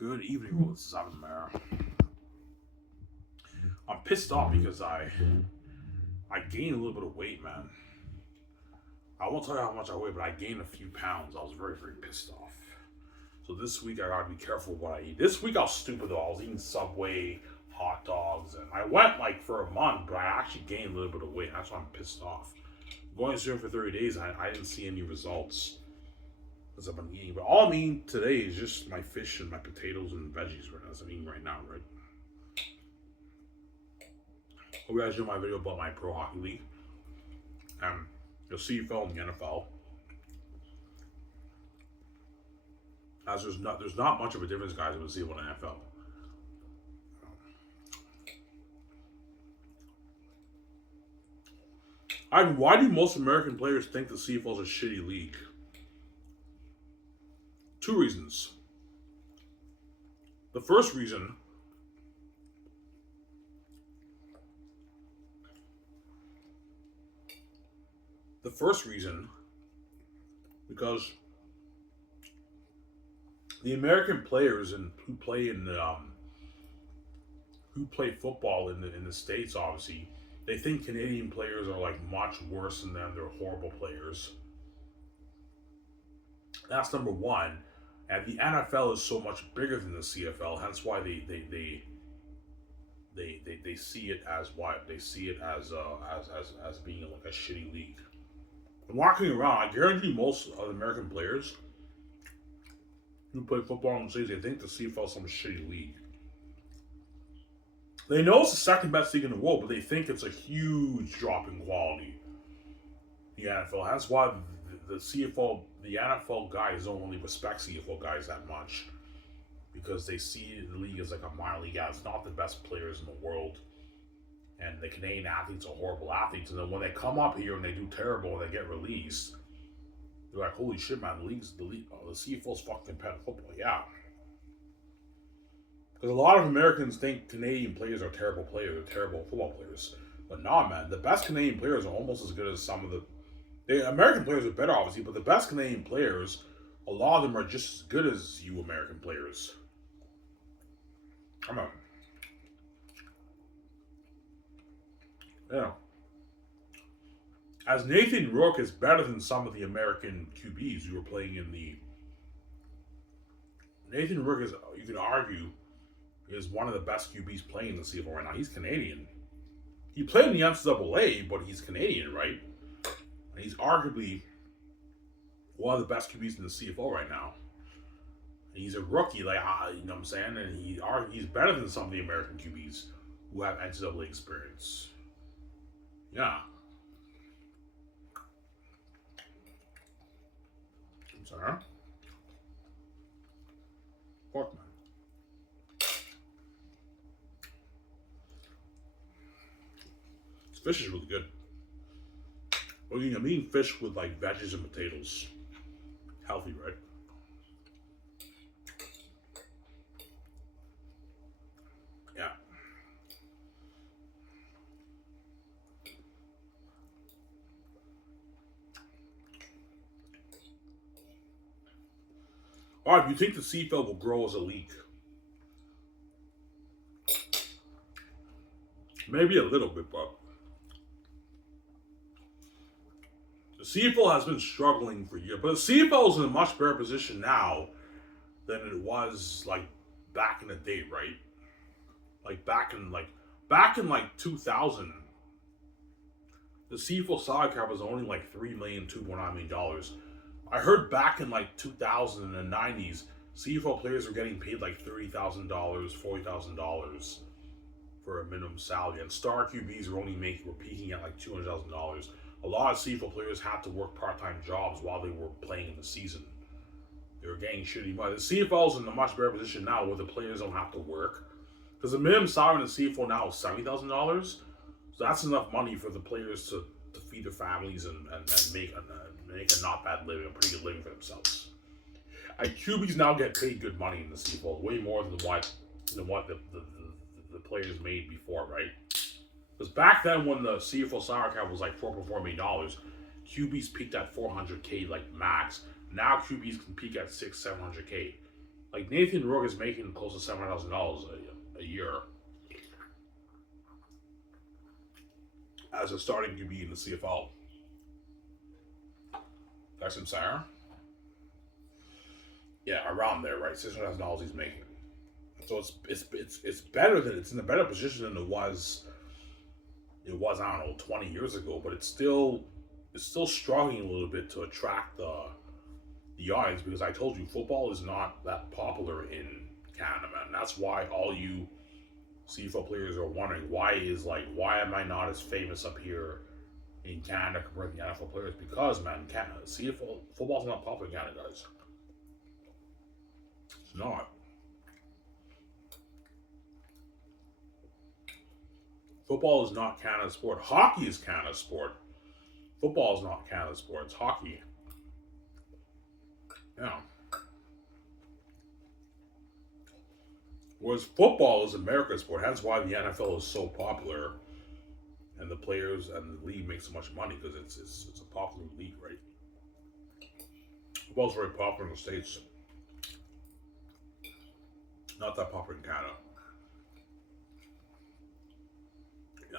Good evening, Rose. This is Adam Mara. I'm pissed off because I gained a little bit of weight, man. I won't tell you how much I weigh, but I gained a few pounds. I was very, very pissed off. So this week I gotta be careful what I eat. This week I was stupid though. I was eating Subway, hot dogs, and I went like for a month, but I actually gained a little bit of weight. That's why I'm pissed off. Going to the gym for 30 days, I didn't see any results because I've been eating. But all I'm eating today is just my fish and my potatoes and veggies right now. That's what I'm eating right now, right? Hope you guys enjoyed my video about my pro hockey league. The CFL and the NFL. As there's not much of a difference, guys, with the CFL and the NFL. Why do most American players think the CFL is a shitty league? Two reasons. The first reason because the American players who play football in the States, obviously, they think Canadian players are like much worse than them. They're horrible players. That's number one. And the NFL is so much bigger than the CFL, hence why they see it as what they see it as being like a shitty league. I'm walking around, I guarantee most of the American players who play football in the States, they think the CFL is some shitty league. They know it's the second best league in the world, but they think it's a huge drop in quality. The NFL. That's why the CFL, the NFL guys don't really respect CFL guys that much, because they see the league as like a minor league. It's not the best players in the world, and the Canadian athletes are horrible athletes. And then when they come up here and they do terrible and they get released, they're like, "Holy shit, man! The CFL's fucking competitive football." Yeah. Because a lot of Americans think Canadian players are terrible players, or terrible football players. But nah, man, the best Canadian players are almost as good as some of the American players are better, obviously, but the best Canadian players, a lot of them are just as good as you American players. Come on. Yeah. As Nathan Rourke is better than some of the American QBs who are playing in the... Nathan Rourke is, you can argue, is one of the best QBs playing in the CFL right now. He's Canadian. He played in the NCAA, but he's Canadian, right? And he's arguably one of the best QBs in the CFL right now. And he's a rookie, like, you know what I'm saying? And he's better than some of the American QBs who have NCAA experience. Yeah. I'm sorry. Fuck, man. Fish is really good. I'm eating fish with like veggies and potatoes. Healthy, right? Yeah. Alright, do you think the CFL will grow as a league? Maybe a little bit, but the CFL has been struggling for years, but the CFL is in a much better position now than it was like back in the day, right? Like back in 2000, the CFL salary cap was only like $3 million, $2.9 million. I heard back in like 2000 and the 90s, CFL players were getting paid like $30,000, $40,000 for a minimum salary, and star QBs were peaking at like $200,000. A lot of CFL players had to work part-time jobs while they were playing in the season. They were getting shitty money. The CFL's in a much better position now where the players don't have to work. Because the minimum salary in the CFL now is $70,000. So that's enough money for the players to feed their families and make a not bad living, a pretty good living for themselves. And QBs now get paid good money in the CFL, way more than what the players made before, right? Because back then, when the CFL salary cap was like $4.4 million, QBs peaked at $400K like max. Now QBs can peak at $600-700K. Like Nathan Rourke is making close to $700,000 a year as a starting QB in the CFL. That's him, Sarah. Yeah, around there, right? $600,000 he's making. So it's better than it's in a better position than it was I don't know 20 years ago, but it's still struggling a little bit to attract the audience because I told you football is not that popular in Canada, man. That's why all you CFL players are wondering why am I not as famous up here in Canada compared to the NFL players? Because man, Canada CFL football's not popular in Canada, guys. It's not. Football is not Canada's sport. Hockey is Canada's sport. Football is not Canada's sport. It's hockey. Yeah. Whereas football is America's sport. That's why the NFL is so popular, and the players and the league make so much money because it's a popular league, right? Football's very popular in the States. Not that popular in Canada. Yeah.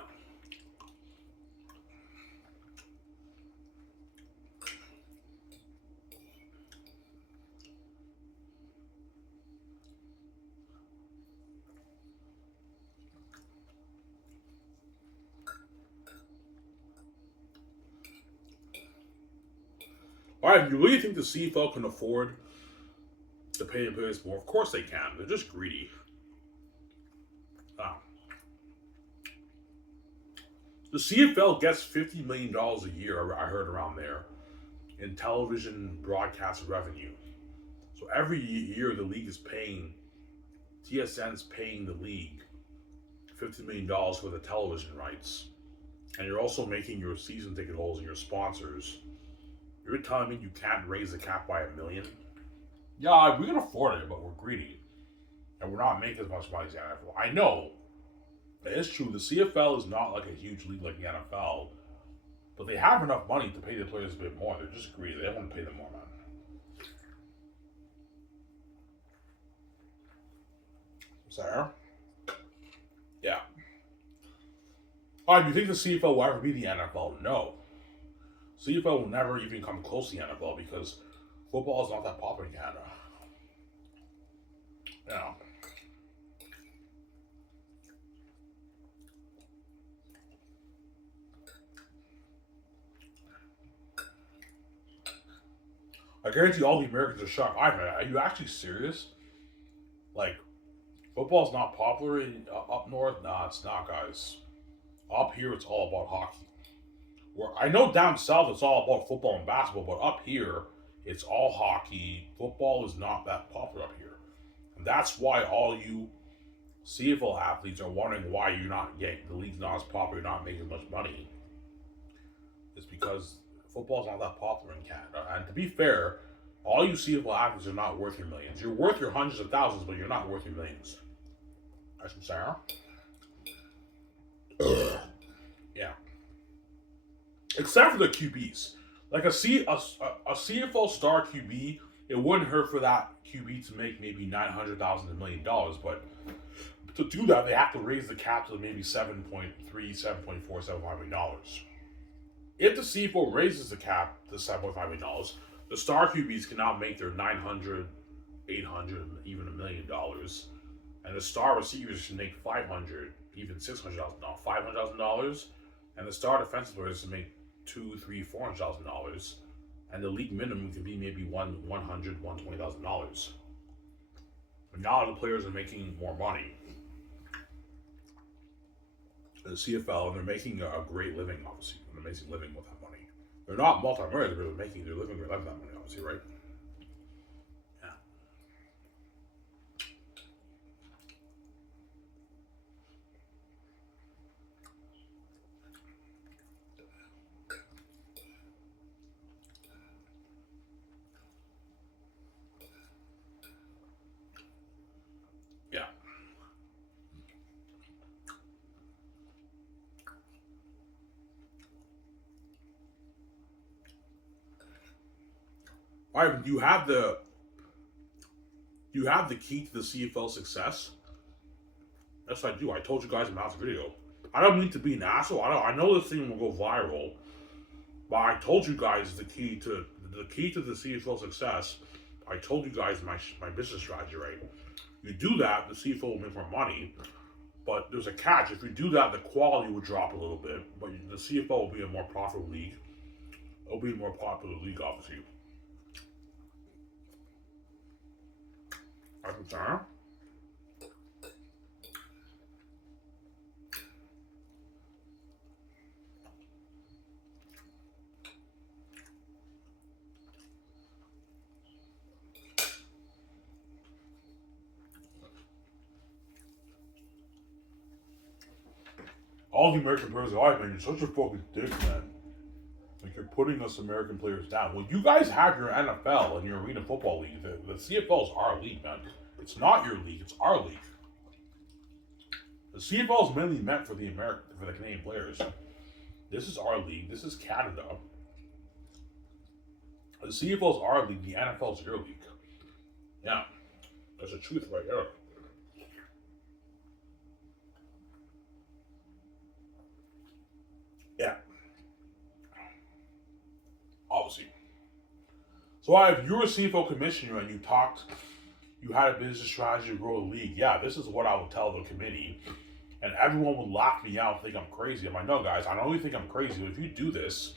All right, you really think the CFL can afford to pay the players more? Of course they can. They're just greedy. Ah. The CFL gets $50 million a year, I heard around there, in television broadcast revenue. So every year the league is paying, TSN's paying the league $50 million for the television rights. And you're also making your season ticket holders and your sponsors. You're telling me you can't raise the cap by $1 million? Yeah, we can afford it, but we're greedy. And we're not making as much money as the NFL. I know. It is true. The CFL is not like a huge league like the NFL. But they have enough money to pay the players a bit more. They're just greedy. They want to pay them more, man. Sarah? Yeah. Alright, do you think the CFL will ever be the NFL? No. CFL will never even come close to the NFL because football is not that popular in Canada. Yeah. I guarantee all the Americans are shocked. Are you actually serious? Like, football's not popular up north? Nah, it's not, guys. Up here, it's all about hockey. Where I know down south, it's all about football and basketball, but up here, it's all hockey. Football is not that popular up here, and that's why all you CFL athletes are wondering why you're not getting the league's not as popular, you're not making as much money. It's because football's not that popular in Canada. And to be fair, all you CFL athletes are not worth your millions. You're worth your hundreds of thousands, but you're not worth your millions. That's from Sarah. Yeah. Except for the QBs. Like a CFL star QB, it wouldn't hurt for that QB to make maybe $900,000 to $1 million, but to do that, they have to raise the cap to maybe 7.3, 7.4, $7.5 million. If the CFL raises the cap to $7.5 million, the star QBs can now make their 900, 800, even $1 million, and the star receivers should make 500, even $600,000, and the star defensive players can make $200,000, $300,000, $400,000, and the league minimum can be maybe $100,000, $120,000. But now the players are making more money. The CFL, and they're making a great living, obviously, an amazing living with that money. They're not multi-millionaires, but they're living great life with that money, obviously, right? Yeah. Yeah. All right, you have the Do you have the key to the CFL success? Yes, I do. I told you guys in the last video. I don't mean to be an asshole. I know this thing will go viral, but I told you guys the key to the CFL success. I told you guys my business strategy, right? You do that, the CFL will make more money. But there's a catch. If you do that, the quality would drop a little bit. But the CFL will be a more profitable league. It'll be a more popular league, obviously. I concern. All the American players, oh man, you're such a fucking dick, man. Like you're putting us American players down. Well, you guys have your NFL and your Arena Football League. The CFL is our league, man. It's not your league. It's our league. The CFL is mainly meant for the Canadian players. This is our league. This is Canada. The CFL is our league. The NFL is your league. Yeah, that's the truth right here. Yeah, obviously. So if you're a CFL commissioner and you had a business strategy to grow the league, yeah, this is what I would tell the committee. And everyone would laugh me out, think I'm crazy. I'm like, no, guys, I know you think I'm crazy, but if you do this,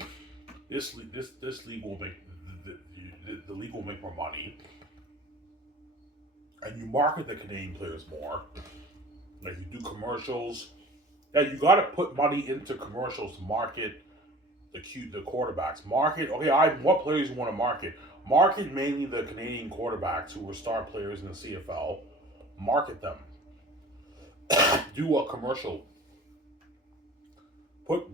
this league will make the league will make more money, and you market the Canadian players more. Like you do commercials. Yeah, you got to put money into commercials to market the quarterbacks. Market, okay, what players you want to market? Market mainly the Canadian quarterbacks who were star players in the CFL. Market them. Do a commercial. Put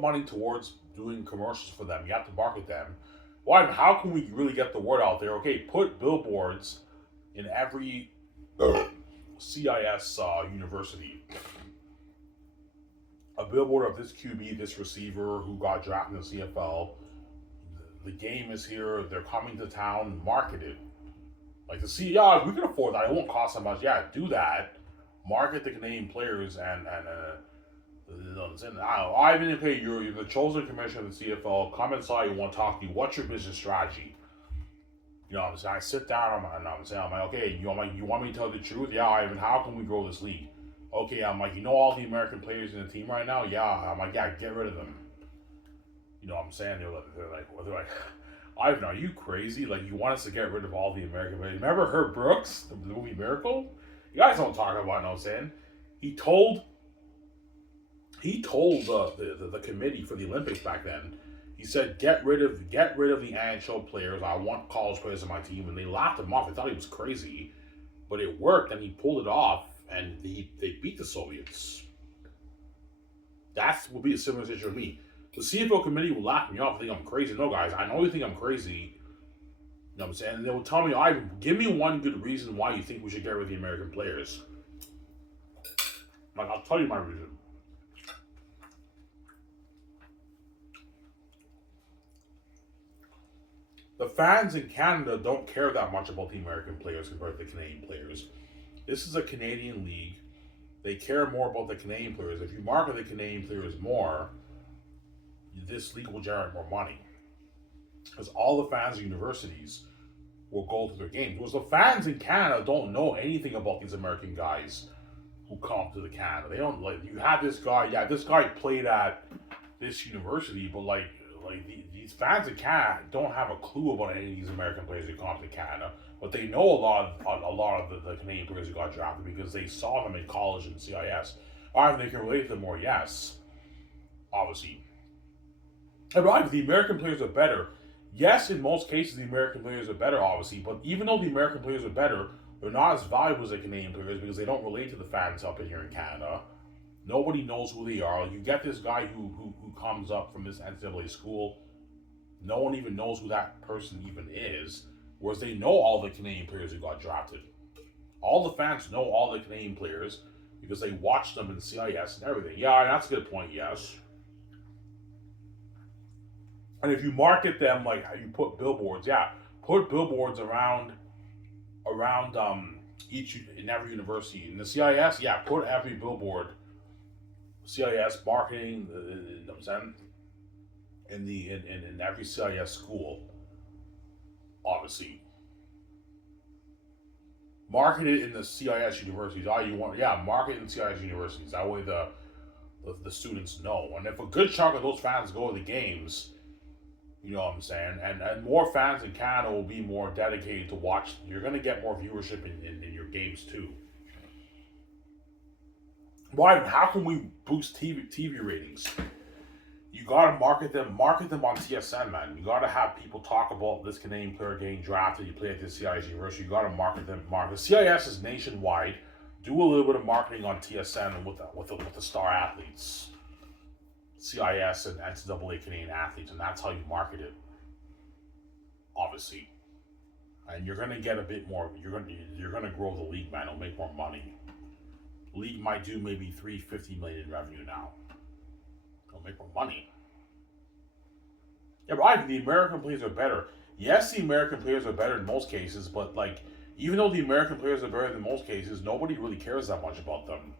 money towards doing commercials for them. You have to market them. Why? How can we really get the word out there? Okay, put billboards in every CIS university. A billboard of this QB, this receiver who got drafted in the CFL. The game is here. They're coming to town. Market it. Like the yeah, we can afford that. It won't cost that much. Yeah, do that. Market the Canadian players and Ivan, okay, you're the chosen commissioner of the CFL. Come inside. You want to talk to you. What's your business strategy? You know what I'm saying? I sit down and I'm saying, I'm like, okay, you want me to tell the truth? Yeah, Ivan, how can we grow this league? Okay, I'm like, you know all the American players in the team right now? Yeah, I'm like, yeah, get rid of them. You know what I'm saying? They're like, Ivan, are you crazy? Like, you want us to get rid of all the American players? Remember Herb Brooks, the movie Miracle? You guys don't talk about, you know what I'm saying? He told the committee for the Olympics back then. He said, get rid of the NHL players. I want college players on my team, and they laughed him off. They thought he was crazy, but it worked, and he pulled it off, and they beat the Soviets. That will be a similar situation with me. The CFL committee will laugh me off and think I'm crazy. No, guys, I know you think I'm crazy. You know what I'm saying? And they will tell me, give me one good reason why you think we should get rid of the American players. Like, I'll tell you my reason. The fans in Canada don't care that much about the American players compared to the Canadian players. This is a Canadian league. They care more about the Canadian players. If you market the Canadian players more, this league will generate more money. Because all the fans of universities will go to their games. Because the fans in Canada don't know anything about these American guys who come to the Canada. They don't, like, you have this guy, yeah, this guy played at this university, but these fans in Canada don't have a clue about any of these American players who come to Canada. But they know a lot of the Canadian players who got drafted because they saw them in college and CIS. They can relate to them more, yes. Obviously. But the American players are better. Yes, in most cases, the American players are better, obviously. But even though the American players are better, they're not as valuable as the Canadian players because they don't relate to the fans up in here in Canada. Nobody knows who they are. You get this guy who comes up from this NCAA school. No one even knows who that person even is. Whereas they know all the Canadian players who got drafted. All the fans know all the Canadian players because they watch them in CIS and everything. Yeah, that's a good point, yes. And if you market them, like you put billboards, yeah, put billboards around around each in every university. In the CIS, yeah, put every billboard, CIS marketing, you know what I'm saying, in every CIS school, obviously. Market it in the CIS universities. All you want, yeah, market in CIS universities. That way the students know. And if a good chunk of those fans go to the games, you know what I'm saying, and more fans in Canada will be more dedicated to watch. You're gonna get more viewership in your games too. Why? How can we boost TV ratings? You gotta market them on TSN, man. You gotta have people talk about this Canadian player getting drafted. You play at this CIS university. You gotta market them. Market. CIS is nationwide. Do a little bit of marketing on TSN with the star athletes, CIS and NCAA Canadian athletes, and that's how you market it. Obviously, and you're gonna get a bit more. You're gonna grow the league, man. It'll make more money. The league might do maybe $350 million in revenue now. It'll make more money. Yeah, but I think the American players are better. Yes, the American players are better in most cases, but like, even though the American players are better in most cases, nobody really cares that much about them.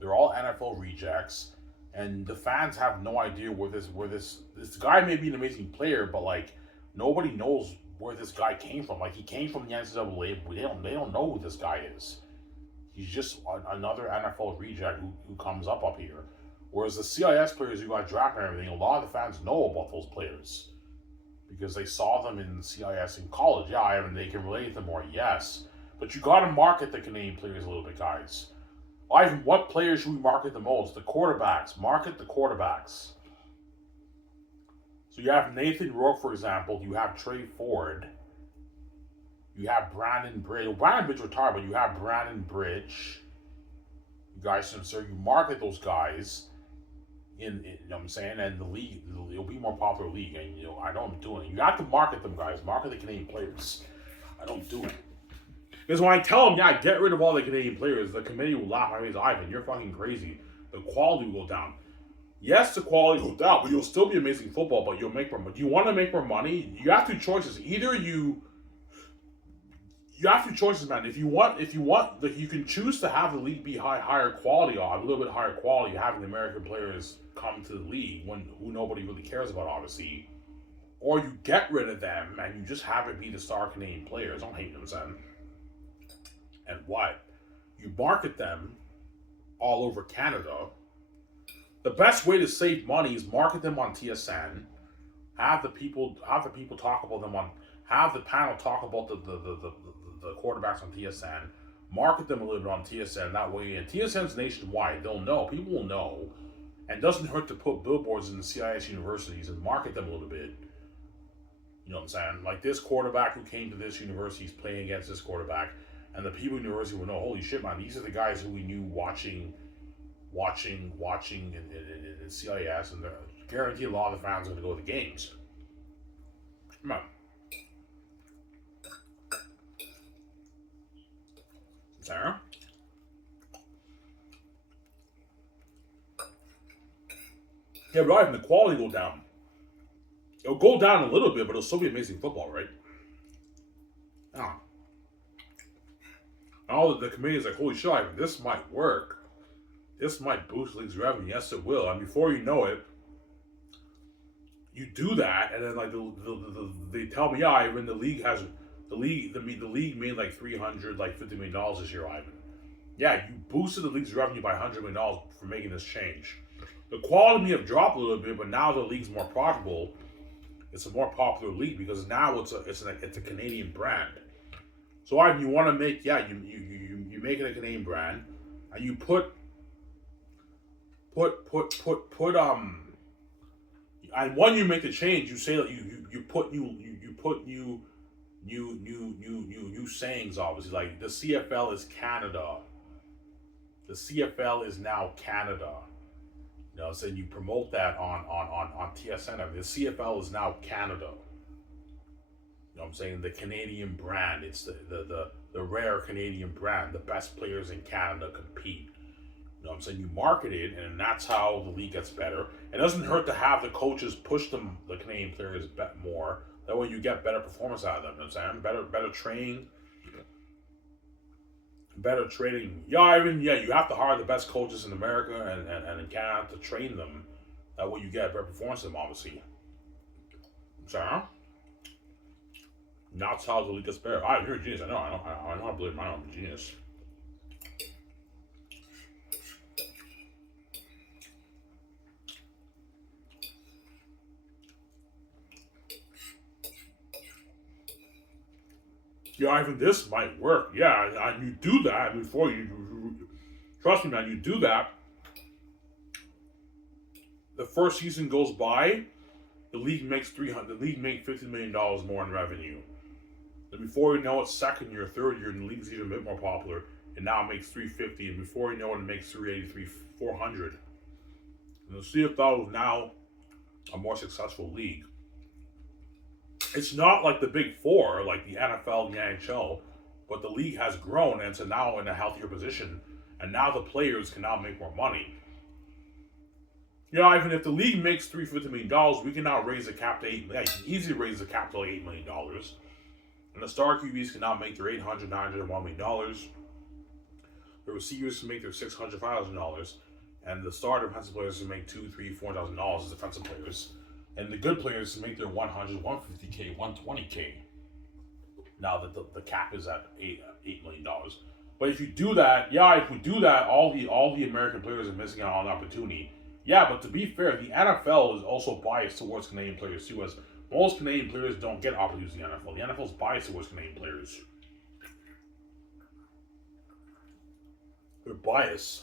They're all NFL rejects, and the fans have no idea where this guy may be an amazing player, but like nobody knows where this guy came from. Like he came from the NCAA, but they don't know who this guy is. He's just another NFL reject who comes up here. Whereas the CIS players who got drafted and everything, a lot of the fans know about those players because they saw them in CIS in college. Yeah, I mean, they can relate to them more, yes. But you got to market the Canadian players a little bit, guys. Ivan, what players should we market the most? The quarterbacks. Market the quarterbacks. So you have Nathan Rourke, for example. You have Trey Ford. You have Brandon Bridge. Well, Brandon Bridge retired, but you have Brandon Bridge. You guys, so you market those guys. You know what I'm saying, and the league, it'll be a more popular league, and I know I'm doing it. You have to market them, guys. Market the Canadian players. I don't do it because when I tell them, yeah, get rid of all the Canadian players, the committee will laugh at me. Ivan, you're fucking crazy. The quality will go down. Yes, the quality will go down, but you'll still be amazing football. But you'll make more money. Do you want to make more money? You have two choices. Either you have two choices, man. If you want, like, you can choose to have the league be higher quality, a little bit higher quality, having the American players come to the league who nobody really cares about, obviously, or you get rid of them and you just have it be the star Canadian players. Don't hate them, son. And what? You market them all over Canada. The best way to save money is market them on TSN. Have the people talk about them on. Have the panel talk about the quarterbacks on TSN. Market them a little bit on TSN. That way, and TSN's nationwide. They'll know. People will know. And it doesn't hurt to put billboards in the CIS universities and market them a little bit. You know what I'm saying? Like this quarterback who came to this university is playing against this quarterback, and the people in the university will know, holy shit, man, these are the guys who we knew watching in CIS, and they're guaranteed a lot of the fans are going to go to the games. Come on. Sarah? Yeah, but even the quality go down. It'll go down a little bit, but it'll still be amazing football, right? Ah. All the committee is like, holy shit, Ivan, this might work. This might boost the league's revenue. Yes, it will. And before you know it, you do that, and then like they tell me, yeah, Ivan, the league made like $350 million this year, Ivan. Yeah, you boosted the league's revenue by $100 million for making this change. The quality may have dropped a little bit, but now the league's more profitable. It's a more popular league because now it's a Canadian brand. So Ivan, you want to make you make it a Canadian brand, and you put and when you make the change, you say that you put new sayings, obviously, like the CFL is Canada. The CFL is now Canada. So you promote that on TSN. I mean, the CFL is now Canada. You know what I'm saying? The Canadian brand. It's the rare Canadian brand. The best players in Canada compete. You know what I'm saying? You market it, and that's how the league gets better. It doesn't hurt to have the coaches push the Canadian players more. That way you get better performance out of them. You know what I'm saying? Better training. better training. Yeah, you have to hire the best coaches in America and in Canada to train them. That way you get a better performance from them, obviously. So, that's how the league gets better. You're a genius. I know. I know. I believe I'm a genius. Yeah, even this might work. Yeah, and you do that before you trust me, man. You do that. The first season goes by, the league makes $50 million more in revenue. And before you know it, second year, third year, and the league's even a bit more popular. And now it makes 350, and before you know it, it makes 383, 400. And the CFL is now a more successful league. It's not like the big four, like the NFL and the NHL, but the league has grown and it's now in a healthier position. And now the players can now make more money. You know, even if the league makes $350 million, we can now raise the cap to $8 million. You can easily raise the cap to $8 million. And the star QBs can now make their $800, $900, $1 million. The receivers can make their $600, $5,000. And the star defensive players can make $2,000, $3,000, $4,000 as defensive players. And the good players can make their $100, $150K, $120K. Now that the cap is at $8 million. But if you do that, all the American players are missing out on an opportunity. Yeah, but to be fair, the NFL is also biased towards Canadian players too, as most Canadian players don't get opportunities in the NFL. The NFL is biased towards Canadian players. They're biased.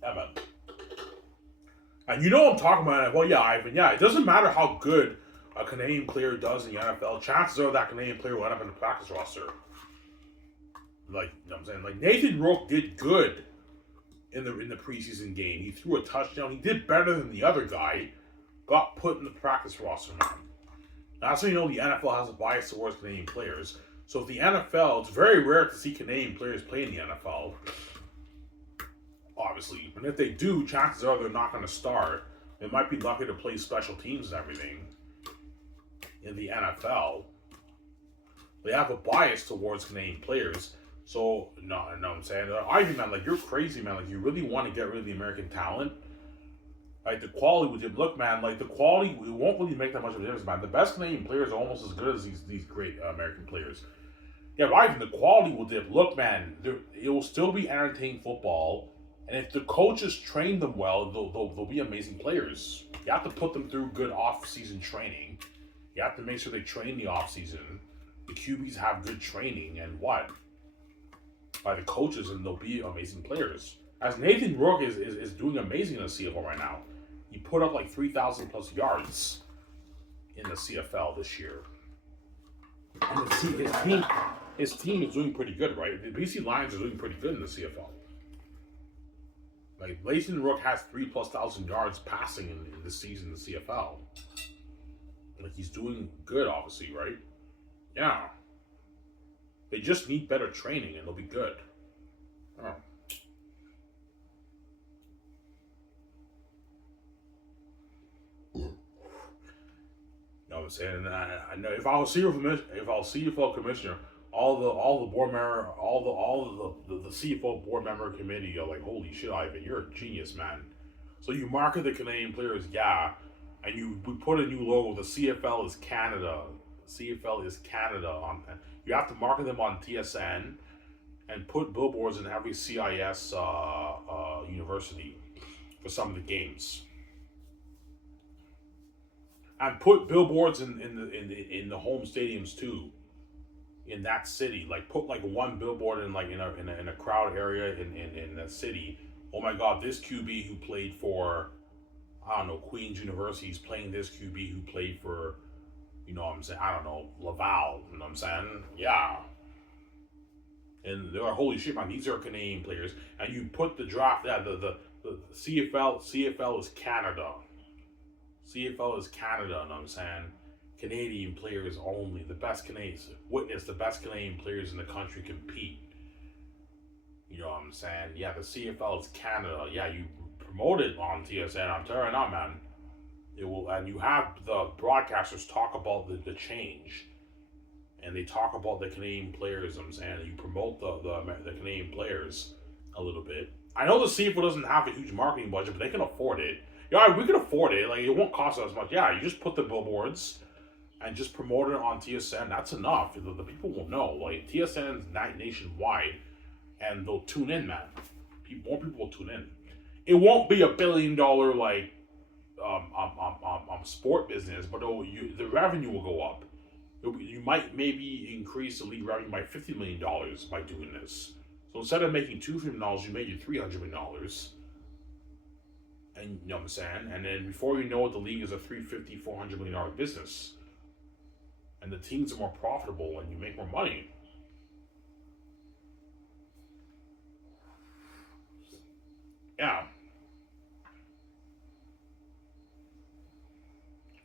Yeah, man. And you know what I'm talking about. Well, yeah, Ivan, yeah, it doesn't matter how good a Canadian player does in the NFL. Chances are that Canadian player will end up in the practice roster. Like, you know what I'm saying? Like, Nathan Rourke did good in the preseason game. He threw a touchdown. He did better than the other guy. Got put in the practice roster, man. Now, so you know the NFL has a bias towards Canadian players. So if the NFL, it's very rare to see Canadian players play in the NFL. Obviously. And if they do, chances are they're not going to start. They might be lucky to play special teams and everything in the NFL. They have a bias towards Canadian players. So, no, I'm saying, Ivy, man, like, you're crazy, man. Like, you really want to get rid of the American talent. Like, the quality would look, man, like, the quality, it won't really make that much of a difference, man. The best Canadian players are almost as good as these great American players. Yeah, but Ivy, the quality will dip. Look, man, it will still be entertaining football. And if the coaches train them well, they'll be amazing players. You have to put them through good off-season training. You have to make sure they train the off-season. The QBs have good training and what? By the coaches, and they'll be amazing players. As Nathan Rourke is doing amazing in the CFL right now. He put up like 3,000 plus yards in the CFL this year. And his team is doing pretty good, right? The BC Lions are doing pretty good in the CFL. Like, Nathan Rourke has 3,000+ yards passing in this season in the CFL. Like, he's doing good, obviously, right? Yeah. They just need better training and they'll be good. Oh. You know what I'm saying? I know if I was CFL commissioner, all the board member, all the CFL board member committee are like, holy shit, Ivan, you're a genius, man. So you market the Canadian players, yeah, and we put a new logo. The CFL is Canada. CFL is Canada on. You have to market them on TSN and put billboards in every CIS university for some of the games. And put billboards in the home stadiums too. In that city, like put like one billboard in a crowd area in that city. Oh my God, this QB who played for, I don't know, Queen's University is playing this QB who played for, you know what I'm saying, I don't know, Laval, you know what I'm saying? Yeah. And they're like, holy shit, man, these are Canadian players. And you put the draft, yeah, the CFL is Canada. CFL is Canada, you know what I'm saying? Canadian players only. The best Canadians, witness the best Canadian players in the country compete. You know what I'm saying? Yeah, the CFL is Canada. Yeah, you promote it on TSN. I'm telling you now, man. It will, and you have the broadcasters talk about the change. and they talk about the Canadian players. I'm saying you promote the Canadian players a little bit. I know the CFL doesn't have a huge marketing budget, but they can afford it. Yeah, we can afford it. Like it won't cost us much. Yeah, you just put the billboards and just promote it on TSN. That's enough. The people will know. Like TSN is nationwide, and they'll tune in, man. More people will tune in. It won't be $1 billion like sport business, but the revenue will go up. You might maybe increase the league revenue by $50 million by doing this. So instead of making $200 million, you made it $300 million. And you know what I'm saying? And then before you know it, the league is a $350, $400 million business. And the teams are more profitable and you make more money. Yeah.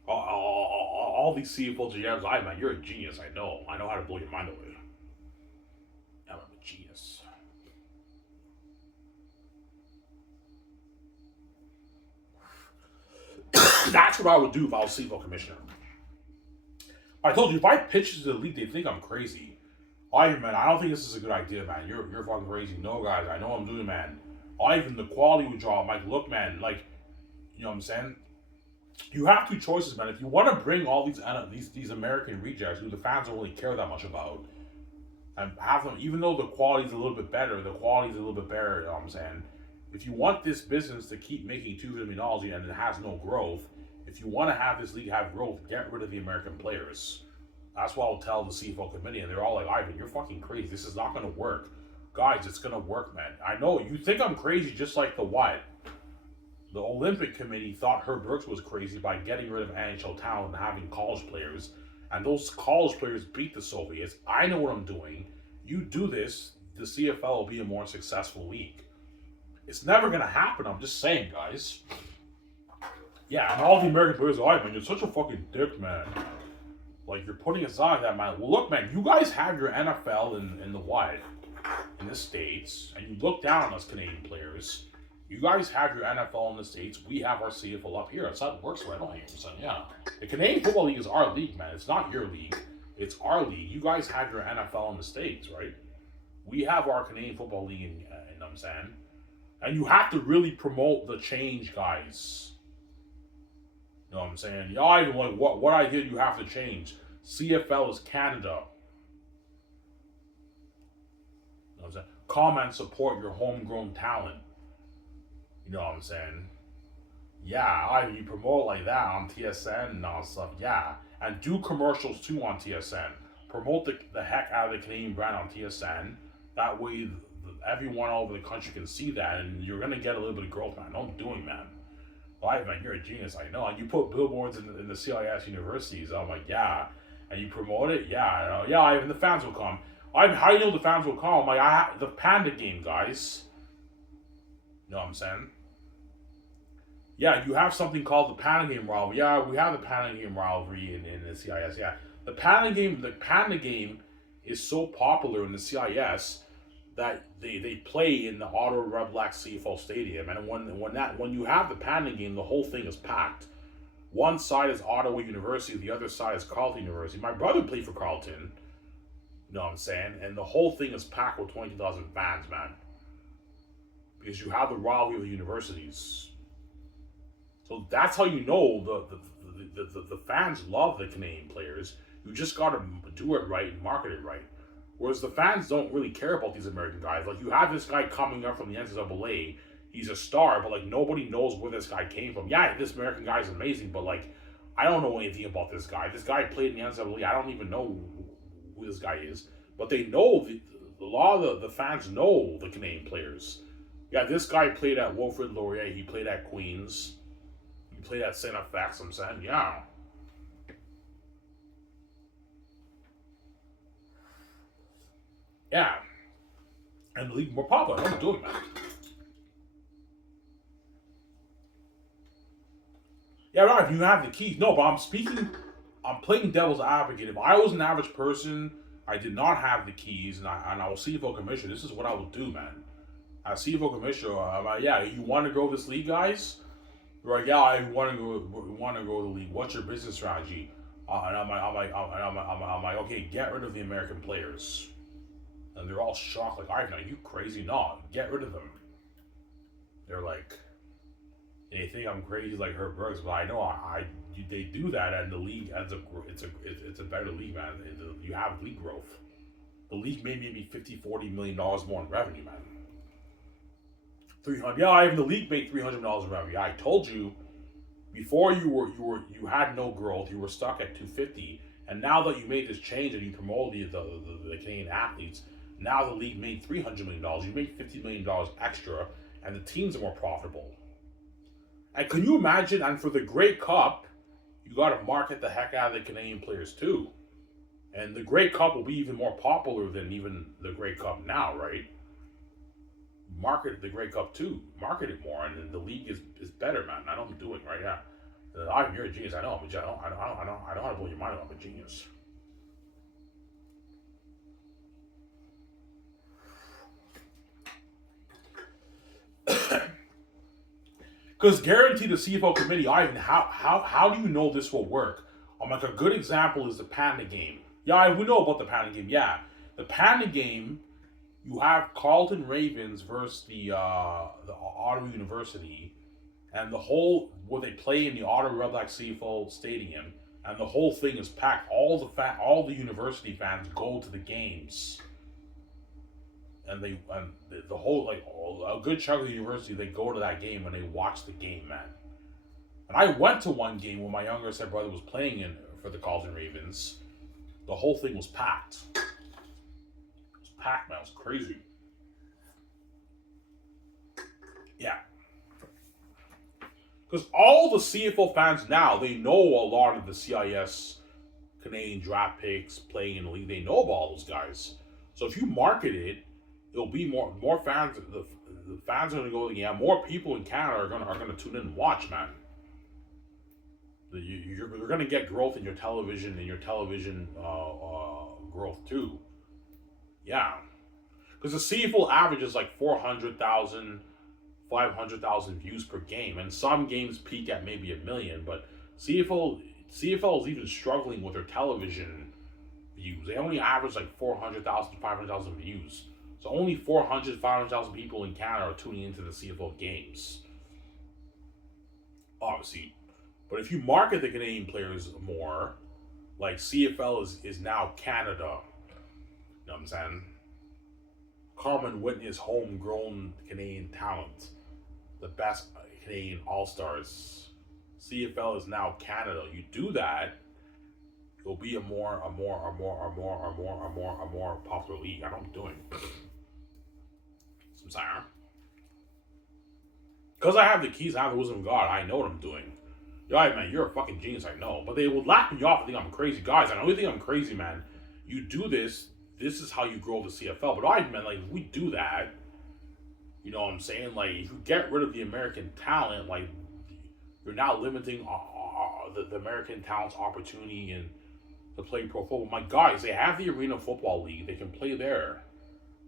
All these CFL GMs, man, you're a genius. I know how to blow your mind away. I'm a genius. That's what I would do if I was CFL commissioner. I told you, if I pitch to the league, they think I'm crazy. Man, I don't think this is a good idea, man. You're fucking crazy. No, guys, I know what I'm doing, man. Even the quality would drop. Like, look, man, like, you know what I'm saying? You have two choices, man. If you want to bring all these American rejects who the fans don't really care that much about, and have them, even though the quality's a little bit better, you know what I'm saying? If you want this business to keep making $200 million and it has no growth, if you want to have this league have growth, get rid of the American players. That's what I'll tell the CFL committee, and they're all like, Ivan, you're fucking crazy. This is not going to work. Guys, it's going to work, man. I know, you think I'm crazy just like the what? The Olympic Committee thought Herb Brooks was crazy by getting rid of NHL talent and having college players, and those college players beat the Soviets. I know what I'm doing. You do this, the CFL will be a more successful league. It's never going to happen, I'm just saying, guys. Yeah, and all the American players are like, man, you're such a fucking dick, man. Like, you're putting aside that, man. Well, look, man, you guys have your NFL in the what? In the States, and you look down on us Canadian players. You guys have your NFL in the States. We have our CFL up here. That's how it works, right? I don't 100%. Yeah. The Canadian Football League is our league, man. It's not your league. It's our league. You guys have your NFL in the States, right? We have our Canadian Football League in I'm saying. And you have to really promote the change, guys. You know what I'm saying? Y'all even like what idea you have to change. CFL is Canada. You know what I'm saying? Come and support your homegrown talent. You know what I'm saying? Yeah, you promote like that on TSN and all stuff. Yeah, and do commercials too on TSN. Promote the heck out of the Canadian brand on TSN. That way, everyone all over the country can see that, and you're gonna get a little bit of growth, man. Don't do it, man. Man, you're a genius. I know. And you put billboards in the CIS universities. I'm like, yeah, and you promote it. Yeah, even the fans will come. How do you know the fans will come? Like, the Panda game, guys. You know what I'm saying? Yeah, you have something called the Panda Game rivalry. Yeah, we have the Panda Game rivalry in the CIS. Yeah, the Panda Game is so popular in the CIS that they play in the Ottawa Red Black CFL Stadium, and when you have the Panda Game, the whole thing is packed. One side is Ottawa University, the other side is Carleton University. My brother played for Carleton. You know what I'm saying? And the whole thing is packed with 22,000 fans, man. Because you have the rivalry of the universities. So that's how you know the fans love the Canadian players. You just got to do it right and market it right. Whereas the fans don't really care about these American guys. Like, you have this guy coming up from the NCAA. He's a star, but, like, nobody knows where this guy came from. Yeah, this American guy is amazing, but, like, I don't know anything about this guy. This guy played in the NCAA. I don't even know who this guy is. But they know, a lot of the fans know the Canadian players. Yeah, this guy played at Wilfrid Laurier. He played at Queens. He played at St. FX, I'm saying. Yeah. Yeah. And the league more popular. I'm doing that. Yeah, right. If you have the keys. No, but I'm playing devil's advocate. If I was an average person, I did not have the keys, and I was CFO commissioner, this is what I would do, man. As CFO commissioner, I'm like, yeah, you want to grow this league, guys? You're like, yeah, I want to grow the league. What's your business strategy? I'm like, okay, get rid of the American players. And they're all shocked, like, Ivan, are you crazy? No, get rid of them. They're like, they think I'm crazy like Herb Brooks, but I know they do that, and the league ends up it's a better league, man. You have league growth. The league made maybe $50-40 million more in revenue, man. 300, yeah, even the league made $300 in revenue. I told you before you had no growth, you were stuck at 250, and now that you made this change and you promoted the Canadian athletes, now the league made $300 million. You made $50 million extra, and the teams are more profitable. And can you imagine? And for the Grey Cup, you got to market the heck out of the Canadian players too. And the Grey Cup will be even more popular than even the Grey Cup now, right? Market the Grey Cup too. Market it more, and the league is better, man. I know I'm doing right. Yeah, you're a genius. I know. I don't want to blow your mind. I'm a genius. Because guaranteed the CFL committee, Ivan, how do you know this will work? I'm like, a good example is the Panda game. Yeah, we know about the Panda game. Yeah, the Panda game, you have Carleton Ravens versus the Ottawa University, and the whole where they play in the Ottawa Redblacks CFL Stadium, and the whole thing is packed. All the university fans go to the games. And the whole, like, a good chunk of the university, they go to that game and they watch the game, man. And I went to one game when my younger brother was playing for the Carleton Ravens. The whole thing was packed. It was packed, man. It was crazy. Yeah. Because all the CFL fans now, they know a lot of the CIS Canadian draft picks playing in the league. They know about all those guys. So if you market it, it'll be more fans. The fans are gonna go. Yeah, more people in Canada are gonna tune in and watch, man. You're gonna get growth in your television growth too. Yeah, because the CFL average is like 400,000, 500,000 views per game, and some games peak at maybe 1 million. But CFL is even struggling with their television views. They only average like 400,000 to 500,000 views. So only 400, 500,000 people in Canada are tuning into the CFL games. Obviously. But if you market the Canadian players more, like CFL is now Canada. You know what I'm saying? Come and witness homegrown Canadian talent. The best Canadian All-Stars. CFL is now Canada. You do that, it'll be a more popular league. I know I'm doing. I'm sorry. Because I have the keys, I have the wisdom of God, I know what I'm doing. Yo, man, you're a fucking genius, I know. But they will laugh me off and think I'm crazy. Guys, I know you think I'm crazy, man. You do this is how you grow the CFL. But man, like, if we do that, you know what I'm saying? Like, if you get rid of the American talent, like, you're now limiting the American talent's opportunity and to play pro football. My guys, they have the Arena Football League. They can play there.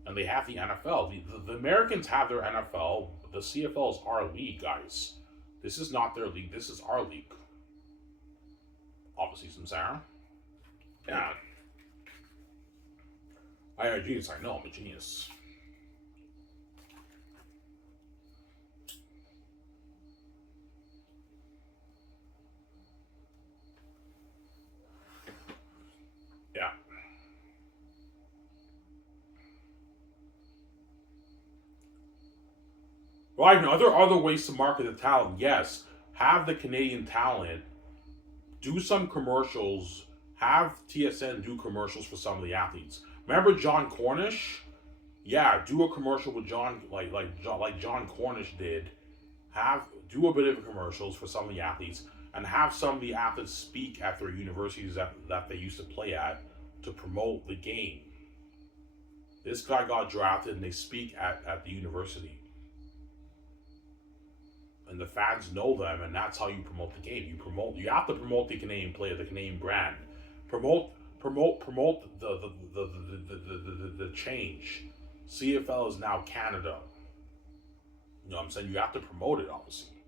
And they have the NFL. The Americans have their NFL. The CFL is our league, guys. This is not their league. This is our league. Obviously, some Sarah. Yeah. I am a genius. I know I'm a genius. Yeah. Well, I know there are other ways to market the talent. Yes, have the Canadian talent do some commercials. Have TSN do commercials for some of the athletes. Remember John Cornish? Yeah, do a commercial with John, like John Cornish did. Do a bit of commercials for some of the athletes, and have some of the athletes speak at their universities that they used to play at to promote the game. This guy got drafted, and they speak at the university. And the fans know them, and that's how you promote the game. You have to promote the Canadian player, the Canadian brand. Promote the change. CFL is now Canada. You know what I'm saying? You have to promote it, obviously.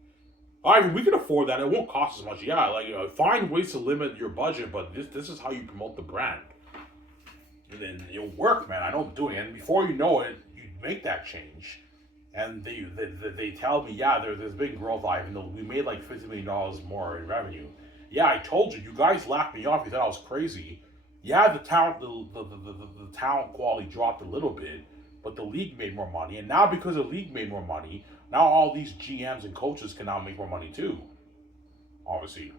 I mean, we can afford that. It won't cost as much. Yeah, like find ways to limit your budget, but this is how you promote the brand, and then it'll work, man. I know I'm doing it, and before you know it, you make that change, and they tell me, yeah, there's been growth, Ivan. We made like $50 million more in revenue. Yeah, I told you. You guys laughed me off. You thought I was crazy. Yeah, the talent quality dropped a little bit, but the league made more money, and now because the league made more money, now all these GMs and coaches can now make more money too. Obviously,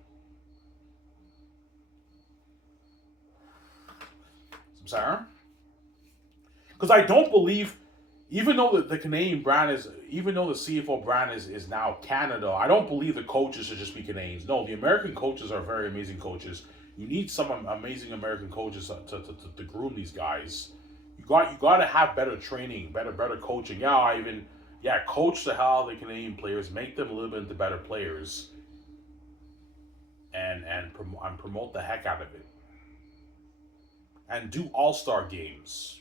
Sarah, because I don't believe, even though the Canadian brand is, even though the CFL brand is now Canada, I don't believe the coaches should just be Canadians. No, the American coaches are very amazing coaches. You need some amazing American coaches to groom these guys. You got to have better training, better coaching. Yeah, I even coach the hell out of the Canadian players, make them a little bit into better players, and promote the heck out of it, and do all-star games.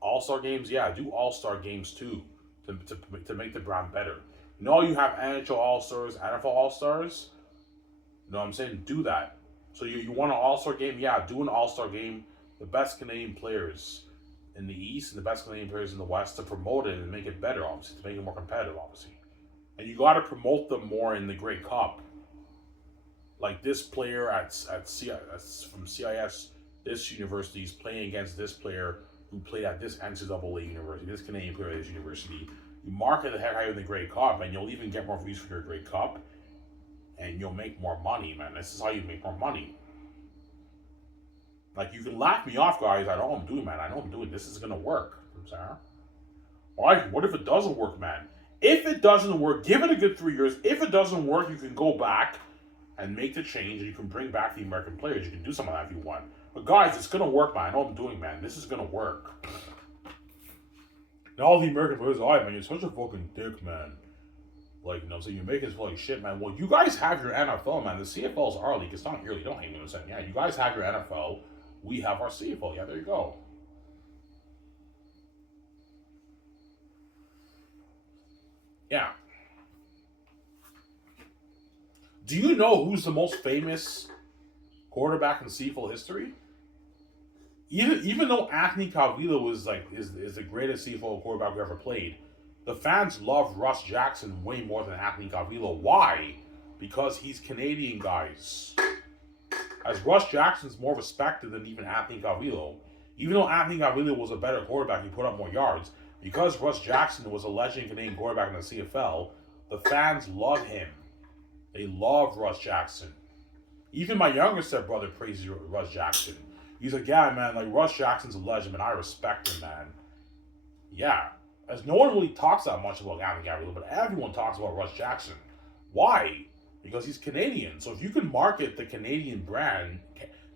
All-star games, yeah, do all-star games too to make the brand better. You know, you have NHL All-Stars, NFL All-Stars. You know what I'm saying? Do that. So you want an all-star game? Yeah, do an all-star game. The best Canadian players in the East and the best Canadian players in the West to promote it and make it better, obviously, to make it more competitive, obviously. And you got to promote them more in the Grey Cup. Like this player from CIS, this university is playing against this player who played at this NCAA university, this Canadian player at this university. You market the heck out of the Grey Cup, and you'll even get more views for your Grey Cup, and you'll make more money, man. This is how you make more money. Like, you can laugh me off, guys. I know what I'm doing, man. I know what I'm doing. This is gonna work. I'm sorry. Why? What if it doesn't work, man? If it doesn't work, give it a good 3 years. If it doesn't work, you can go back and make the change, and you can bring back the American players. You can do some of that if you want. But guys, it's gonna work, man. I know what I'm doing, man. This is gonna work. Now all the American players, all right, man, you're such a fucking dick, man. Like, you know, so you're making us feel like shit, man. Well, you guys have your NFL, man. The CFL is our league. It's not your league. Don't hate me for saying, yeah, you guys have your NFL. We have our CFL. Yeah, there you go. Yeah. Do you know who's the most famous quarterback in CFL history? Even though Anthony Calvillo is the greatest CFL quarterback we ever played, the fans love Russ Jackson way more than Anthony Calvillo. Why? Because he's Canadian, guys. As Russ Jackson's more respected than even Anthony Calvillo. Even though Anthony Calvillo was a better quarterback, he put up more yards. Because Russ Jackson was a legend Canadian quarterback in the CFL, the fans love him. They love Russ Jackson. Even my younger stepbrother praises Russ Jackson. He's like, yeah, man, like Russ Jackson's a legend, man. I respect him, man. Yeah. As no one really talks that much about Anthony Calvillo, but everyone talks about Russ Jackson. Why? Because he's Canadian. So if you can market the Canadian brand,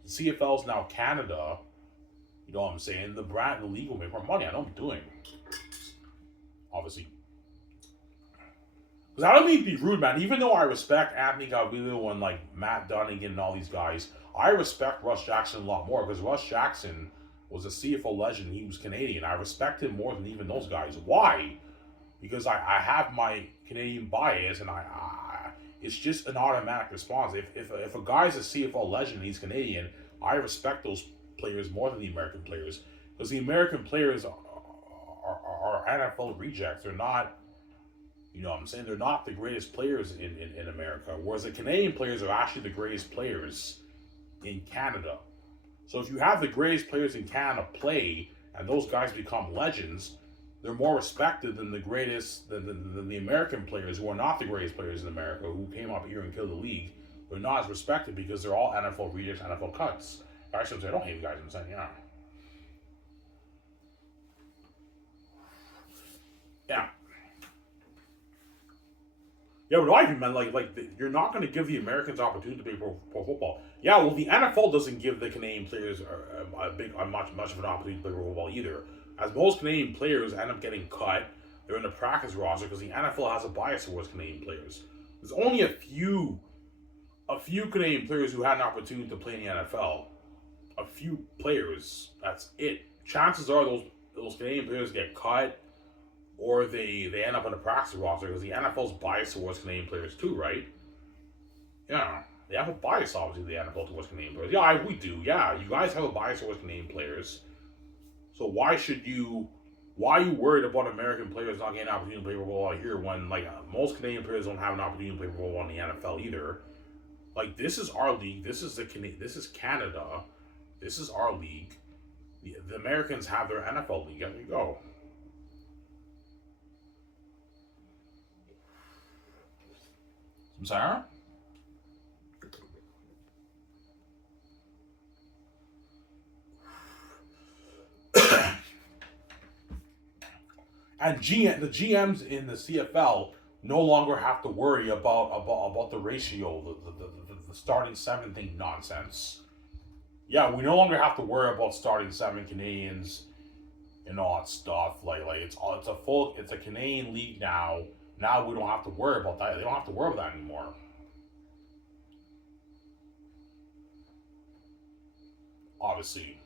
the CFL's now Canada, you know what I'm saying? The brand, the league will make more money. I know what I'm doing. Obviously. Because I don't mean to be rude, man. Even though I respect Anthony Calvillo and like Matt Dunnigan and all these guys, I respect Russ Jackson a lot more because Russ Jackson was a CFL legend. He was Canadian. I respect him more than even those guys. Why? Because I have my Canadian bias, and it's just an automatic response. If a guy's a CFL legend and he's Canadian, I respect those players more than the American players. Because the American players are NFL rejects. They're not, you know what I'm saying? They're not the greatest players in America. Whereas the Canadian players are actually the greatest players in Canada. So if you have the greatest players in Canada play, and those guys become legends, they're more respected than the greatest, than the American players who are not the greatest players in America, who came up here and killed the league. They're not as respected because they're all NFL rejects, NFL cuts. I shouldn't say I don't hate you guys, I'm saying, yeah. Yeah. Yeah, but I think, man, you're not going to give the Americans opportunity to play pro football. Yeah, well, the NFL doesn't give the Canadian players much of an opportunity to play pro football either. As most Canadian players end up getting cut, they're in the practice roster because the NFL has a bias towards Canadian players. There's only a few Canadian players who had an opportunity to play in the NFL. A few players. That's it. Chances are those Canadian players get cut or they end up on the practice roster because the NFL's biased towards Canadian players too, right? Yeah, they have a bias, obviously, the NFL towards Canadian players. Yeah, we do. Yeah, you guys have a bias towards Canadian players. So why are you worried about American players not getting an opportunity to play football out here when, like, most Canadian players don't have an opportunity to play football in the NFL either? Like, this is our league. This is Canada. This is our league. The Americans have their NFL league. There you go. I'm sorry? And the GMs in the CFL no longer have to worry about the ratio, the starting seven thing nonsense. Yeah, we no longer have to worry about starting seven Canadians and all that stuff. Like it's a Canadian league now. Now we don't have to worry about that. They don't have to worry about that anymore. Obviously.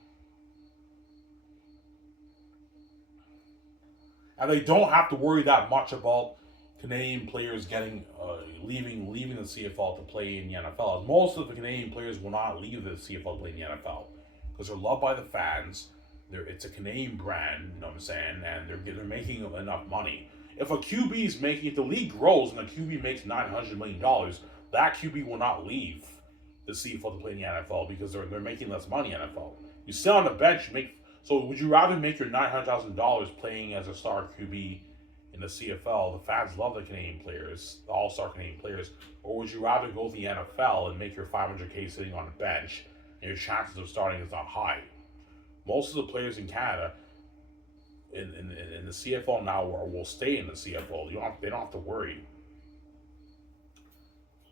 And they don't have to worry that much about Canadian players getting leaving the CFL to play in the NFL. As most of the Canadian players will not leave the CFL to play in the NFL because they're loved by the fans. It's a Canadian brand, you know what I'm saying, and they're making enough money. If a QB is making, if the league grows and a QB makes $900 million, that QB will not leave the CFL to play in the NFL because they're making less money in the NFL. You sit on the bench, you make. So would you rather make your $900,000 playing as a star QB in the CFL? The fans love the Canadian players, the all-star Canadian players, or would you rather go to the NFL and make your $500K sitting on the bench and your chances of starting is not high? Most of the players in Canada in the CFL now will stay in the CFL. They don't have to worry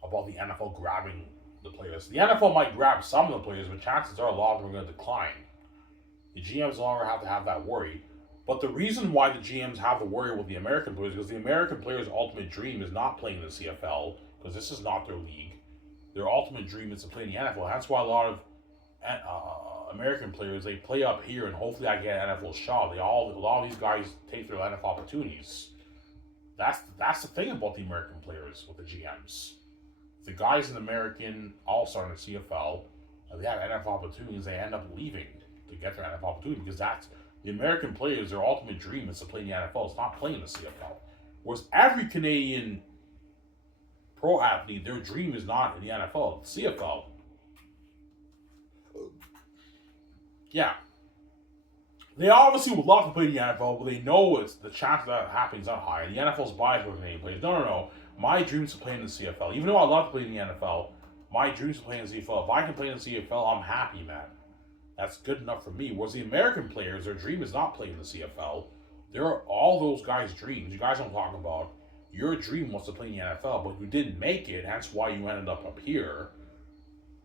about the NFL grabbing the players. The NFL might grab some of the players, but chances are a lot of them are going to decline. The GMs no longer have to have that worry. But the reason why the GMs have to worry with the American players is because the American players' ultimate dream is not playing in the CFL, because this is not their league. Their ultimate dream is to play in the NFL. That's why a lot of American players, they play up here and hopefully I get an NFL shot. A lot of these guys take their NFL opportunities. That's the thing about the American players with the GMs. The guys in American All-Star in the CFL, they have NFL opportunities, they end up leaving to get their NFL opportunity because that's the American players, their ultimate dream is to play in the NFL. It's not playing in the CFL. Whereas every Canadian pro athlete, their dream is not in the NFL, the CFL. Yeah. They obviously would love to play in the NFL, but they know it's the chance of that happening is not high. And the NFL's biased for Canadian players. No. My dream is to play in the CFL. Even though I love to play in the NFL, my dream is to play in the CFL. If I can play in the CFL, I'm happy, man. That's good enough for me. Whereas the American players, their dream is not playing in the CFL. There are all those guys' dreams. You guys don't talk about. Your dream was to play in the NFL, but you didn't make it. That's why you ended up here.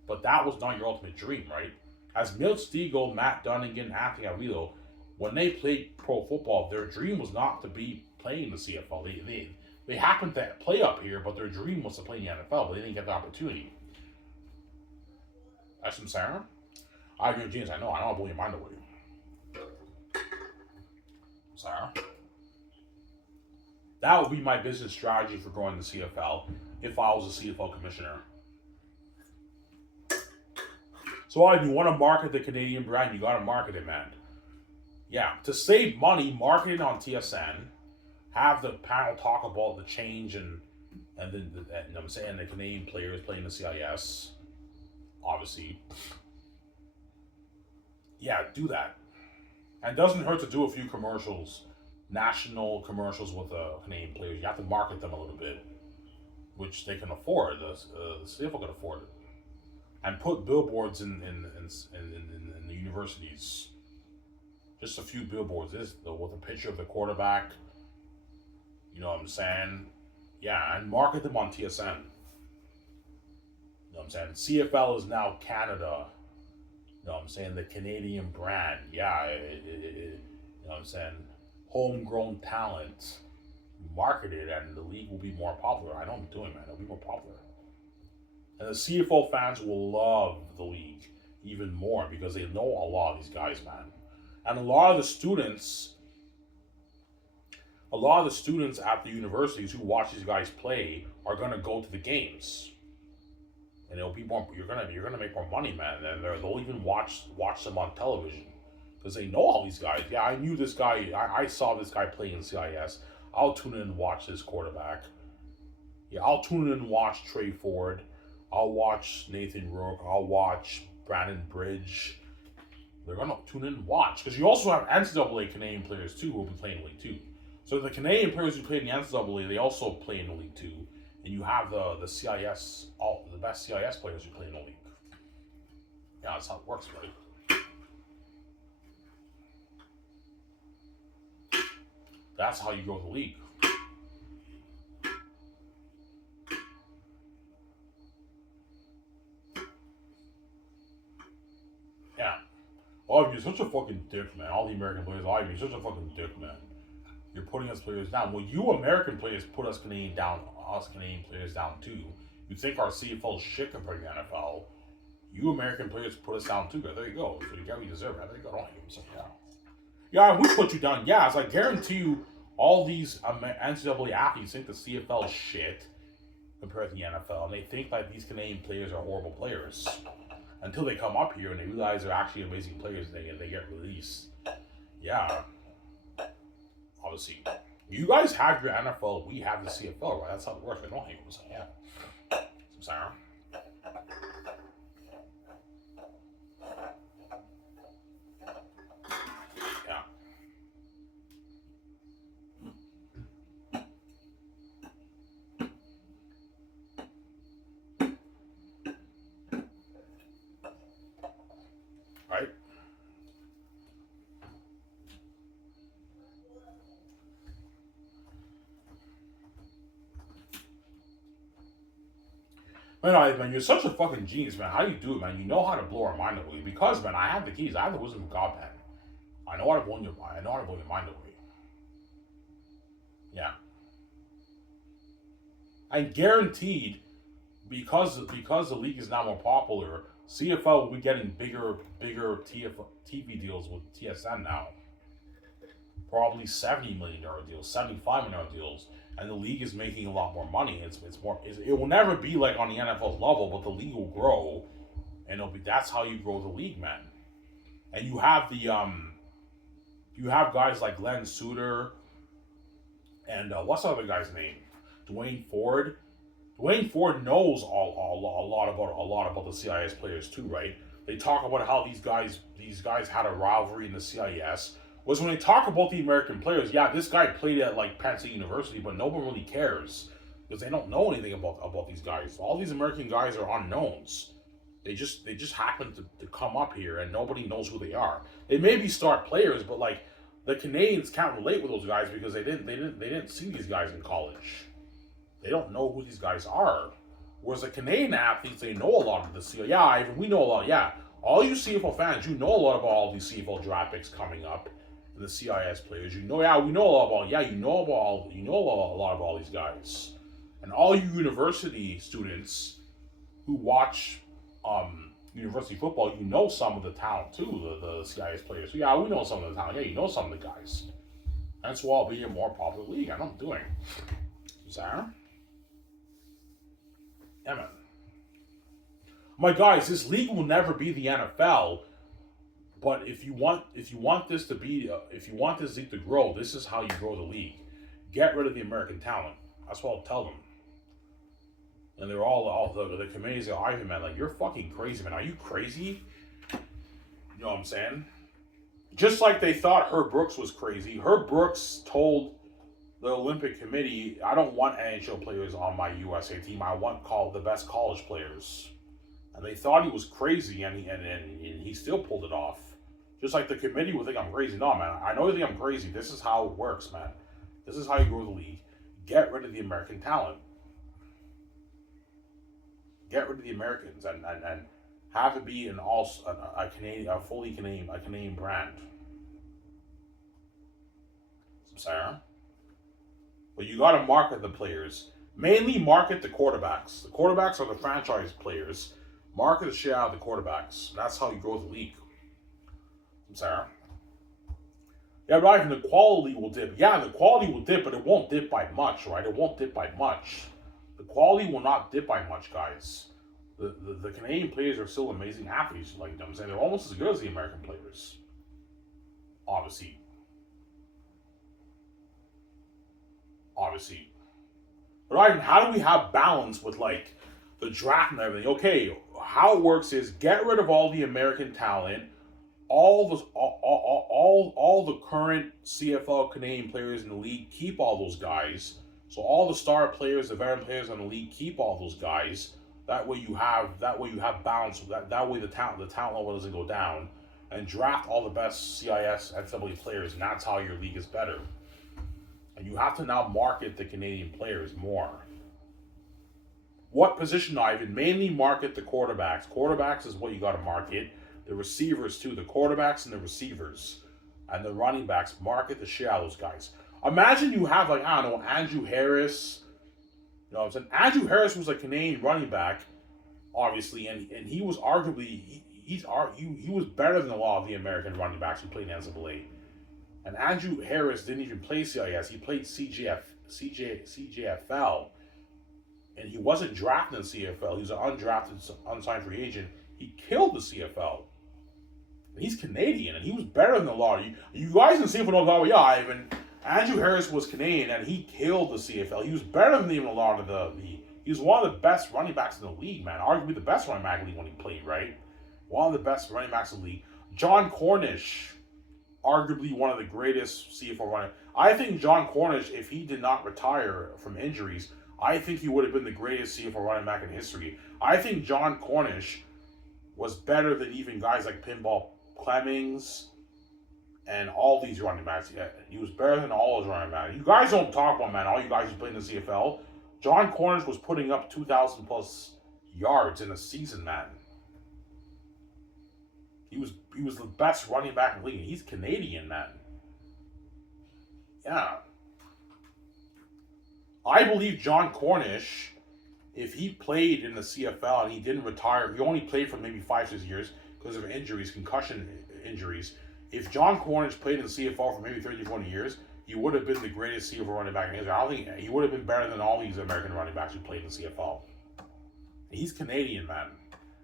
But that was not your ultimate dream, right? As Milt Stegall, Matt Dunnigan, Anthony Avilo, when they played pro football, their dream was not to be playing in the CFL. They happened to play up here, but their dream was to play in the NFL, but they didn't get the opportunity. That's what I'm saying. I agree with James. I know. I don't blow your mind away. Sarah. That would be my business strategy for growing the CFL if I was a CFL commissioner. So if you want to market the Canadian brand, you got to market it, man. Yeah, to save money, market it on TSN. Have the panel talk about the change and then I'm saying the Canadian players playing the CIS. Obviously. Yeah, do that. And it doesn't hurt to do a few commercials, national commercials with Canadian players. You have to market them a little bit, which they can afford. The CFL can afford it. And put billboards in the universities. Just a few billboards. With a picture of the quarterback. You know what I'm saying? Yeah, and market them on TSN. You know what I'm saying? CFL is now Canada. You know what I'm saying? The Canadian brand. Yeah, you know what I'm saying? Homegrown talent. Market it and the league will be more popular. I know I'm doing, man. It'll be more popular. And the CFL fans will love the league even more because they know a lot of these guys, man. And a lot of the students a lot of the students at the universities who watch these guys play are gonna go to the games, and it'll be more. You're gonna make more money, man, and they'll even watch them on television because they know all these guys. Yeah, I knew this guy. I saw this guy play in CIS. I'll tune in and watch this quarterback. Yeah, I'll tune in and watch Trey Ford. I'll watch Nathan Rourke. I'll watch Brandon Bridge. They're gonna tune in and watch because you also have NCAA Canadian players too who will be playing in League Two. So the Canadian players who play in the NCAA, they also play in the League Two, and you have the CIS, all the best CIS players who play in the league. Yeah, that's how it works, right? That's how you grow the league. Yeah. Oh, you're such a fucking dick, man. All the American players, oh, you're such a fucking dick, man. You're putting us players down. Well, you American players put us Canadian players down too. You think our CFL is shit compared to the NFL. You American players put us down too. There you go. So you get what you deserve. There you go. Don't hate him. So, yeah. Yeah, we put you down. Yeah, as I guarantee you, all these NCAA athletes think the CFL is shit compared to the NFL. And they think that these Canadian players are horrible players. Until they come up here and they realize they're actually amazing players and they get released. Yeah. Obviously. You guys have your NFL, we have the CFL, right? That's how it works. I don't hate them. Yeah. I'm sorry. Yeah. Right? Man, you're such a fucking genius, man. How do you do it, man? You know how to blow our mind away. Because, man, I have the keys. I have the wisdom of God, man. I know how to blow your mind. I know how to blow your mind away. Yeah. And guaranteed, because the league is now more popular, CFL will be getting bigger TV deals with TSN now. Probably $70 million deals, $75 million deals, and the league is making a lot more money. It will never be like on the NFL's level, but the league will grow, and that's how you grow the league, man. And you have you have guys like Glenn Suter, and what's the other guy's name? Dwayne Ford. Dwayne Ford knows a lot about the CIS players too, right? They talk about how these guys had a rivalry in the CIS. Was when they talk about the American players, yeah, this guy played at like Penn State University, but no one really cares because they don't know anything about these guys. All these American guys are unknowns. They just happen to come up here and nobody knows who they are. They may be star players, but like the Canadians can't relate with those guys because they didn't see these guys in college. They don't know who these guys are. Whereas the Canadian athletes, they know a lot of the CFL. Yeah, Ivan, we know a lot. Yeah, all you CFL fans, you know a lot about all these CFL draft picks coming up. The CIS players, we know a lot about. Yeah, you know a lot about all these guys, and all you university students who watch university football, you know some of the talent too. The CIS players. So yeah, we know some of the talent. Yeah, you know some of the guys. That's why I'll be a more popular league. I know what I'm doing. Sarah? Yeah, man. My guys, this league will never be the NFL. But if you want this league to grow, this is how you grow the league. Get rid of the American talent. That's what I'll tell them. And they're all the committees go, Ivan, man, like, you're fucking crazy, man. Are you crazy? You know what I'm saying? Just like they thought Herb Brooks was crazy. Herb Brooks told the Olympic Committee, I don't want NHL players on my USA team. I want the best college players. And they thought he was crazy, and he still pulled it off. Just like the committee would think I'm crazy. No, man, I know you think I'm crazy. This is how it works, man. This is how you grow the league. Get rid of the American talent. Get rid of the Americans and have it be a Canadian brand. Sarah? But you gotta market the players. Mainly market the quarterbacks. The quarterbacks are the franchise players. Market the shit out of the quarterbacks. That's how you grow the league. Sarah. Yeah, right, and the quality will dip. Yeah, the quality will dip, but it won't dip by much, right? It won't dip by much. The quality will not dip by much, guys. The Canadian players are still amazing athletes, like you know what I'm saying. They're almost as good as the American players. Obviously. Obviously. But Ivan, how do we have balance with like the draft and everything? Okay, how it works is get rid of all the American talent, all the current CFL Canadian players in the league, keep all those guys. So all the star players, the veteran players in the league, keep all those guys. That way you have balance. That way the talent level doesn't go down, and draft all the best CIS NCAA players, and that's how your league is better. And you have to now market the Canadian players more. What position, Ivan? Mainly market the quarterbacks. Quarterbacks is what you got to market. The receivers too. The quarterbacks and the receivers. And the running backs. Market the shit out of those guys. Imagine you have like, I don't know, Andrew Harris. You know what I'm saying? Andrew Harris was a Canadian running back, obviously, and he was arguably, he was better than a lot of the American running backs who played in NCAA. And Andrew Harris didn't even play CIS. He played CJFL. And he wasn't drafted in CFL. He was an undrafted, unsigned free agent. He killed the CFL. And he's Canadian, and he was better than a lot of you. You guys in CFL know that, yeah, Ivan. Andrew Harris was Canadian, and he killed the CFL. He was better than even a lot of the he was one of the best running backs in the league, man. Arguably the best running back in the league when he played, right? One of the best running backs in the league. John Cornish, arguably one of the greatest CFL running. I think John Cornish, if he did not retire from injuries, I think he would have been the greatest CFL running back in history. I think John Cornish was better than even guys like Pinball Clemmings and all these running backs. Yeah, he was better than all those running backs. You guys don't talk about, man, all you guys who play in the CFL. John Cornish was putting up 2,000 plus yards in a season, man. He was the best running back in the league. He's Canadian, man. Yeah. I believe John Cornish, if he played in the CFL and he didn't retire, he only played for maybe 5-6 years because of injuries, concussion injuries. If John Cornish played in the CFL for maybe 30-40 years, he would have been the greatest CFL running back in history. I don't think he would have been better than all these American running backs who played in the CFL. He's Canadian, man.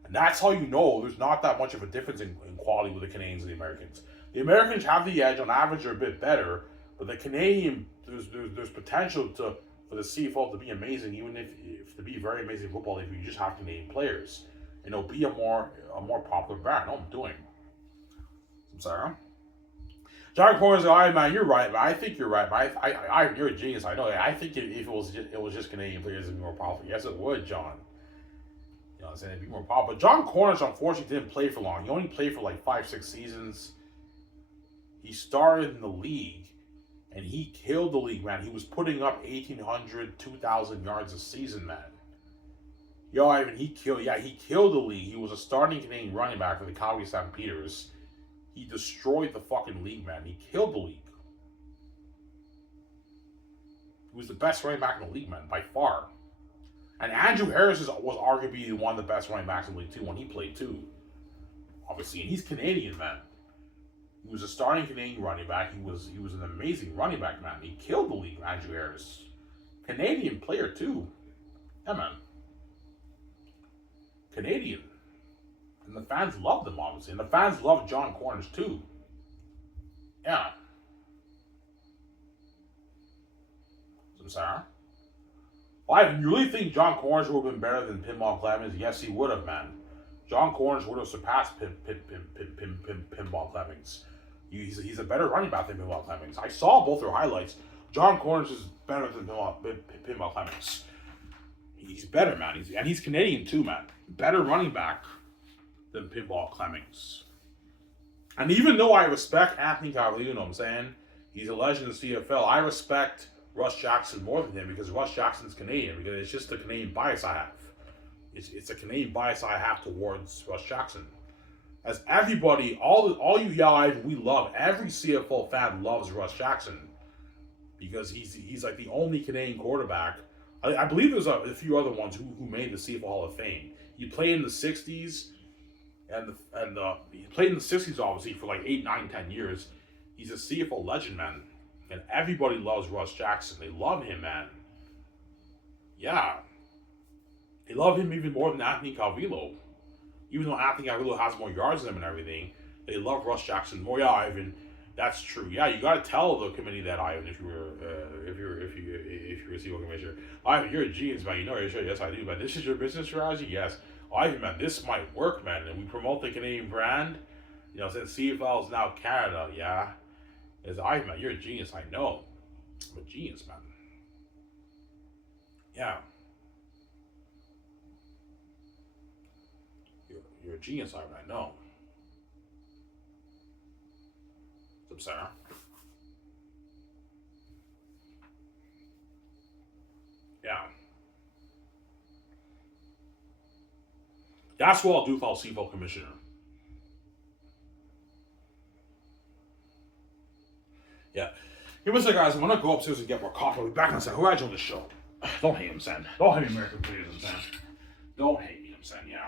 And that's how you know there's not that much of a difference in quality with the Canadians and the Americans. The Americans have the edge. On average, they're a bit better. But the Canadian, there's potential for the CFL to be amazing, even if to be very amazing football, if you just have Canadian players. You know, be a more popular brand. No, I'm doing. I'm sorry. John Cornish, all right, man, you're right, man. I think you're right, man. You're a genius. I know. I think if it was just Canadian players, it'd be more popular. Yes, it would, John. You know what I'm saying? It'd be more popular. But John Cornish, unfortunately, didn't play for long. He only played for like 5-6 seasons. He started in the league, and he killed the league, man. He was putting up 1,800, 2,000 yards a season, man. Yo, Ivan, he killed the league. He was a starting Canadian running back for the Calgary Stampeders. He destroyed the fucking league, man. He killed the league. He was the best running back in the league, man, by far. And Andrew Harris was arguably one of the best running backs in the league, too, when he played, too. Obviously, and he's Canadian, man. He was a starting Canadian running back. He was an amazing running back, man. He killed the league, Andrew Harris. Canadian player, too. Yeah, man. Canadian. And the fans loved him, obviously. And the fans loved John Cornish, too. Yeah. I'm sorry. Why, you really think John Cornish would have been better than Pinball Clemmings? Yes, he would have, man. John Cornish would have surpassed Pinball Clemmings. He's a better running back than Pinball Clemmings. I saw both their highlights. John Cornish is better than Pinball Clemmings. He's better, man. He's Canadian, too, man. Better running back than Pinball Clemmings. And even though I respect Anthony Cavalier, you know what I'm saying? He's a legend in the CFL. I respect Russ Jackson more than him because Russ Jackson's Canadian. Because it's just a Canadian bias I have. It's a Canadian bias I have towards Russ Jackson. As everybody, all you guys we love, every CFL fan loves Russ Jackson. Because he's like the only Canadian quarterback. I believe there's a few other ones who made the CFL Hall of Fame. He played in the 60s. And he played in the 60s, obviously, for like 8, 9, 10 years. He's a CFL legend, man. And everybody loves Russ Jackson. They love him, man. Yeah. They love him even more than Anthony Calvillo. Even though Anthony Calvillo has more yards than him and everything, they love Russ Jackson more. Yeah, Ivan, that's true. Yeah, you got to tell the committee that, Ivan, if you're a CFL commissioner. Ivan, you're a genius, man. You know, sure. Yes, I do, man. This is your business strategy. Yes, Ivan, man, this might work, man. And we promote the Canadian brand. You know, since CFL is now Canada, yeah. It's Ivan, man. You're a genius. I know. I'm a genius, man. Yeah. You're a genius, Ivan. I know. What's up, Sarah? Yeah. That's what I'll do if I was CFL commissioner. Yeah. Hey, what's up, guys? I'm gonna go upstairs and get more coffee. I'll be back in a second. Who had you on the show? Don't hate him, Sen. Don't hate me, American players, Sen. Don't hate me, Sen. Yeah.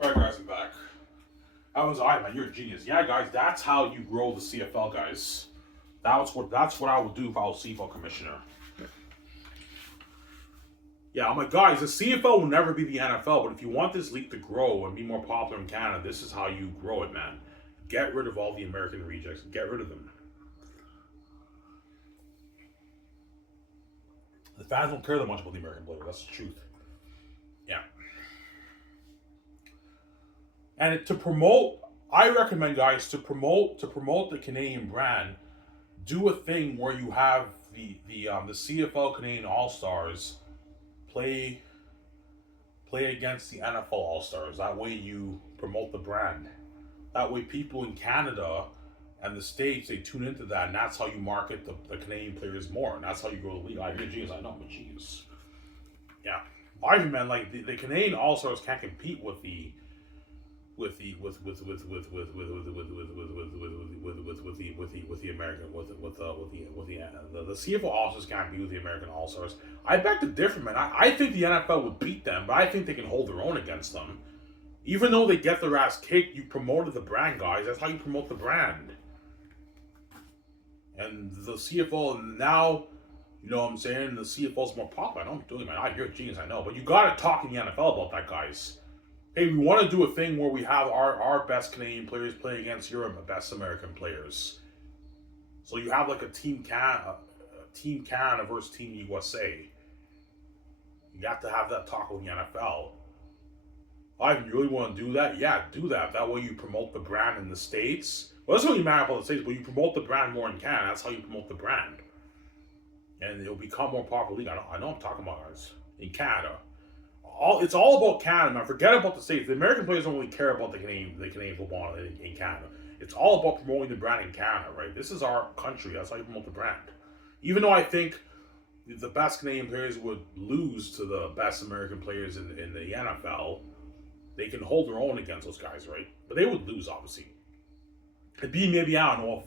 All right, guys, I'm back. That was I, man. You're a genius. Yeah, guys, that's how you grow the CFL, guys. That's what I would do if I was CFL commissioner. Yeah, I'm like, guys, the CFL will never be the NFL, but if you want this league to grow and be more popular in Canada, this is how you grow it, man. Get rid of all the American rejects. Get rid of them. The fans don't care that much about the American player. That's the truth. Yeah. And to promote, I recommend, guys, to promote the Canadian brand, do a thing where you have the CFL Canadian All Stars play against the NFL All Stars. That way you promote the brand. That way people in Canada and the States, they tune into that, and that's how you market the Canadian players more, and that's how you grow the league. I'm a genius. I know I'm a genius. Yeah. Ivan, man, like the Canadian All Stars can't compete with the with the with the American with the CFL All Stars can't be with the American All Stars. I beg to differ, man. I think the NFL would beat them, but I think they can hold their own against them. Even though they get their ass kicked, you promoted the brand, guys. That's how you promote the brand. And the CFL now, you know what I'm saying? The CFL is more popular. I know I'm doing, man. You're a genius, I know. But you got to talk in the NFL about that, guys. Hey, we want to do a thing where we have our best Canadian players play against your best American players. So you have like a Team Canada versus Team USA. You have to have that talk with the NFL. You really want to do that? Yeah, do that. That way you promote the brand in the States. Well, that's really mad about the States, but you promote the brand more in Canada. That's how you promote the brand. And it'll become more popular. I know I'm talking about guys in Canada. It's all about Canada, man. Forget about the States. The American players don't really care about the Canadian football in Canada. It's all about promoting the brand in Canada, right? This is our country. That's how you promote the brand. Even though I think the best Canadian players would lose to the best American players in the NFL, they can hold their own against those guys, right? But they would lose, obviously. It'd be maybe, I don't know,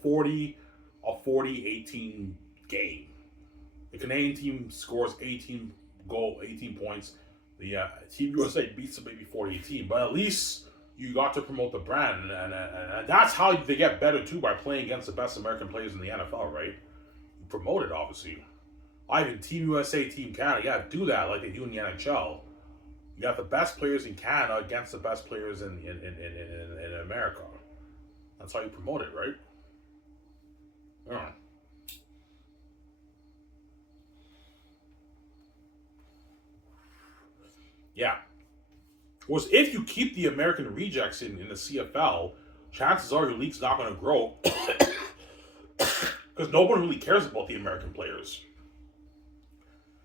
a 40-18 game. The Canadian team scores 18 points. The Team USA beats them maybe 40-18. But at least you got to promote the brand. And that's how they get better, too, by playing against the best American players in the NFL, right? You promote it, obviously. Team USA, Team Canada, yeah, do that like they do in the NHL. You got the best players in Canada against the best players in America. That's how you promote it, right? Yeah. Yeah. Whereas if you keep the American rejects in the CFL, chances are your league's not going to grow because no one really cares about the American players.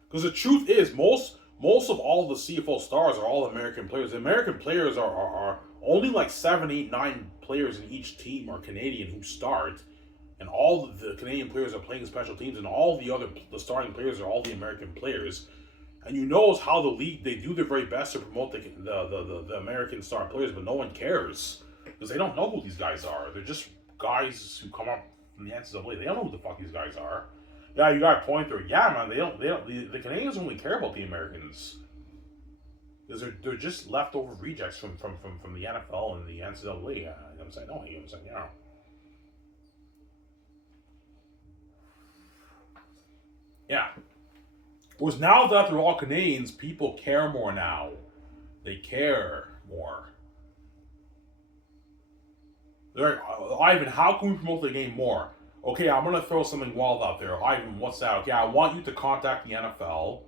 Because the truth is, most of all the CFL stars are all American players. The American players are only like 7, 8, 9 players in each team are Canadian who start, and all the Canadian players are playing special teams, and all the starting players are all the American players. And you know how the league, they do their very best to promote the American star players, but no one cares because they don't know who these guys are. They're just guys who come up from the NCAA. They don't know who the fuck these guys are. Yeah, you got a point there. Yeah, man, they don't. The Canadians only care about the Americans because they're just leftover rejects from the NFL and the NCAA. You know what I'm saying? No, you know what I'm saying? Yeah. Yeah. Whereas now that they're all Canadians, people care more now. They care more. They're like, Ivan, how can we promote the game more? Okay, I'm going to throw something wild out there. Ivan, what's that? Okay, I want you to contact the NFL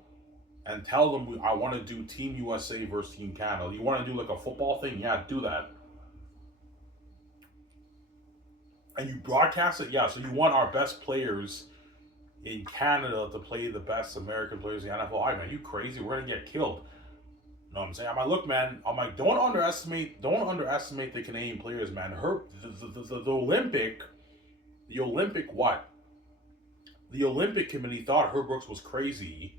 and tell them I want to do Team USA versus Team Canada. You want to do like a football thing? Yeah, do that. And you broadcast it? Yeah, so you want our best players in Canada to play the best American players in the NFL. Ivan, are you crazy? We're going to get killed. You know what I'm saying? I'm like, look, man. I'm like, don't underestimate the Canadian players, man. The Olympic committee thought Herb Brooks was crazy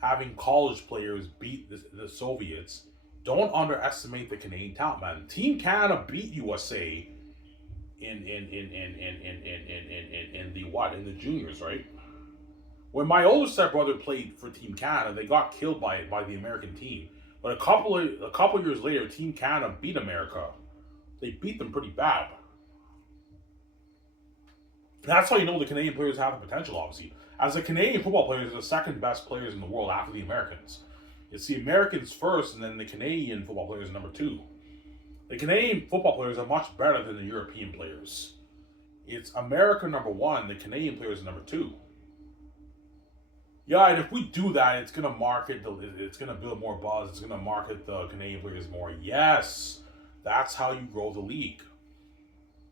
having college players beat the Soviets. Don't underestimate the Canadian talent, man. Team Canada beat USA in the juniors, right? When my older stepbrother played for Team Canada, they got killed by the American team. But a couple years later, Team Canada beat America. They beat them pretty bad. That's how you know the Canadian players have the potential, obviously. As the Canadian football players are the second best players in the world after the Americans. It's the Americans first, and then the Canadian football players are number 2. The Canadian football players are much better than the European players. It's America number 1, the Canadian players are number 2. Yeah, and if we do that, it's gonna it's gonna build more buzz. It's gonna market the Canadian players more. Yes, that's how you grow the league.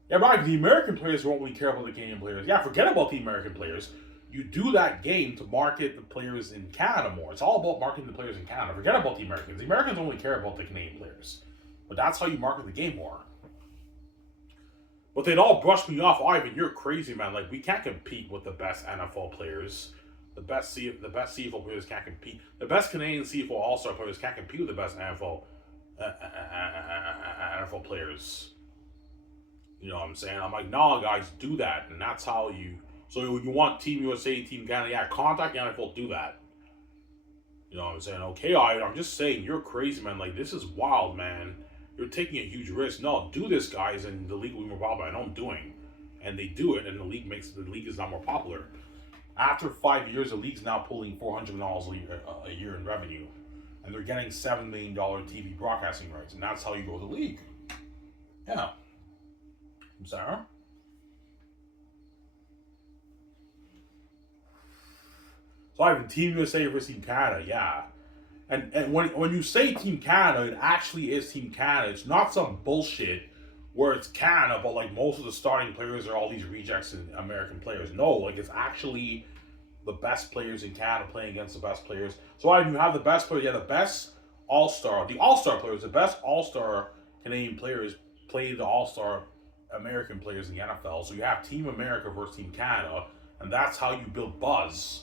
Yeah, right. The American players won't really care about the Canadian players. Yeah, forget about the American players. You do that game to market the players in Canada more. It's all about marketing the players in Canada. Forget about the Americans. The Americans only care about the Canadian players. But that's how you market the game more. But they'd all brush me off. Ivan, you're crazy, man. Like, we can't compete with the best NFL players. the best CFL players can't compete. The best Canadian CFL All Star players can't compete with the best NFL players. You know what I'm saying? I'm like, nah, guys, do that, and that's how you. So you want Team USA, Team Canada? Yeah, contact the NFL, do that. You know what I'm saying? Okay, I'm just saying, you're crazy, man. Like, this is wild, man. You're taking a huge risk. No, do this, guys, and the league will be more popular. I know I'm doing, and they do it, and the league is not more popular. After 5 years, the league's now pulling $400 a year in revenue, and they're getting $7 million TV broadcasting rights, and that's how you grow the league. Yeah, I'm sorry. So I have Team USA versus Team Canada, yeah. And when you say Team Canada, it actually is Team Canada. It's not some bullshit where it's Canada, but like most of the starting players are all these rejects and American players. No, like it's actually the best players in Canada playing against the best players. So you have the best players, the best the All-Star players, the best All-Star Canadian players play the All-Star American players in the NFL. So you have Team America versus Team Canada, and that's how you build buzz.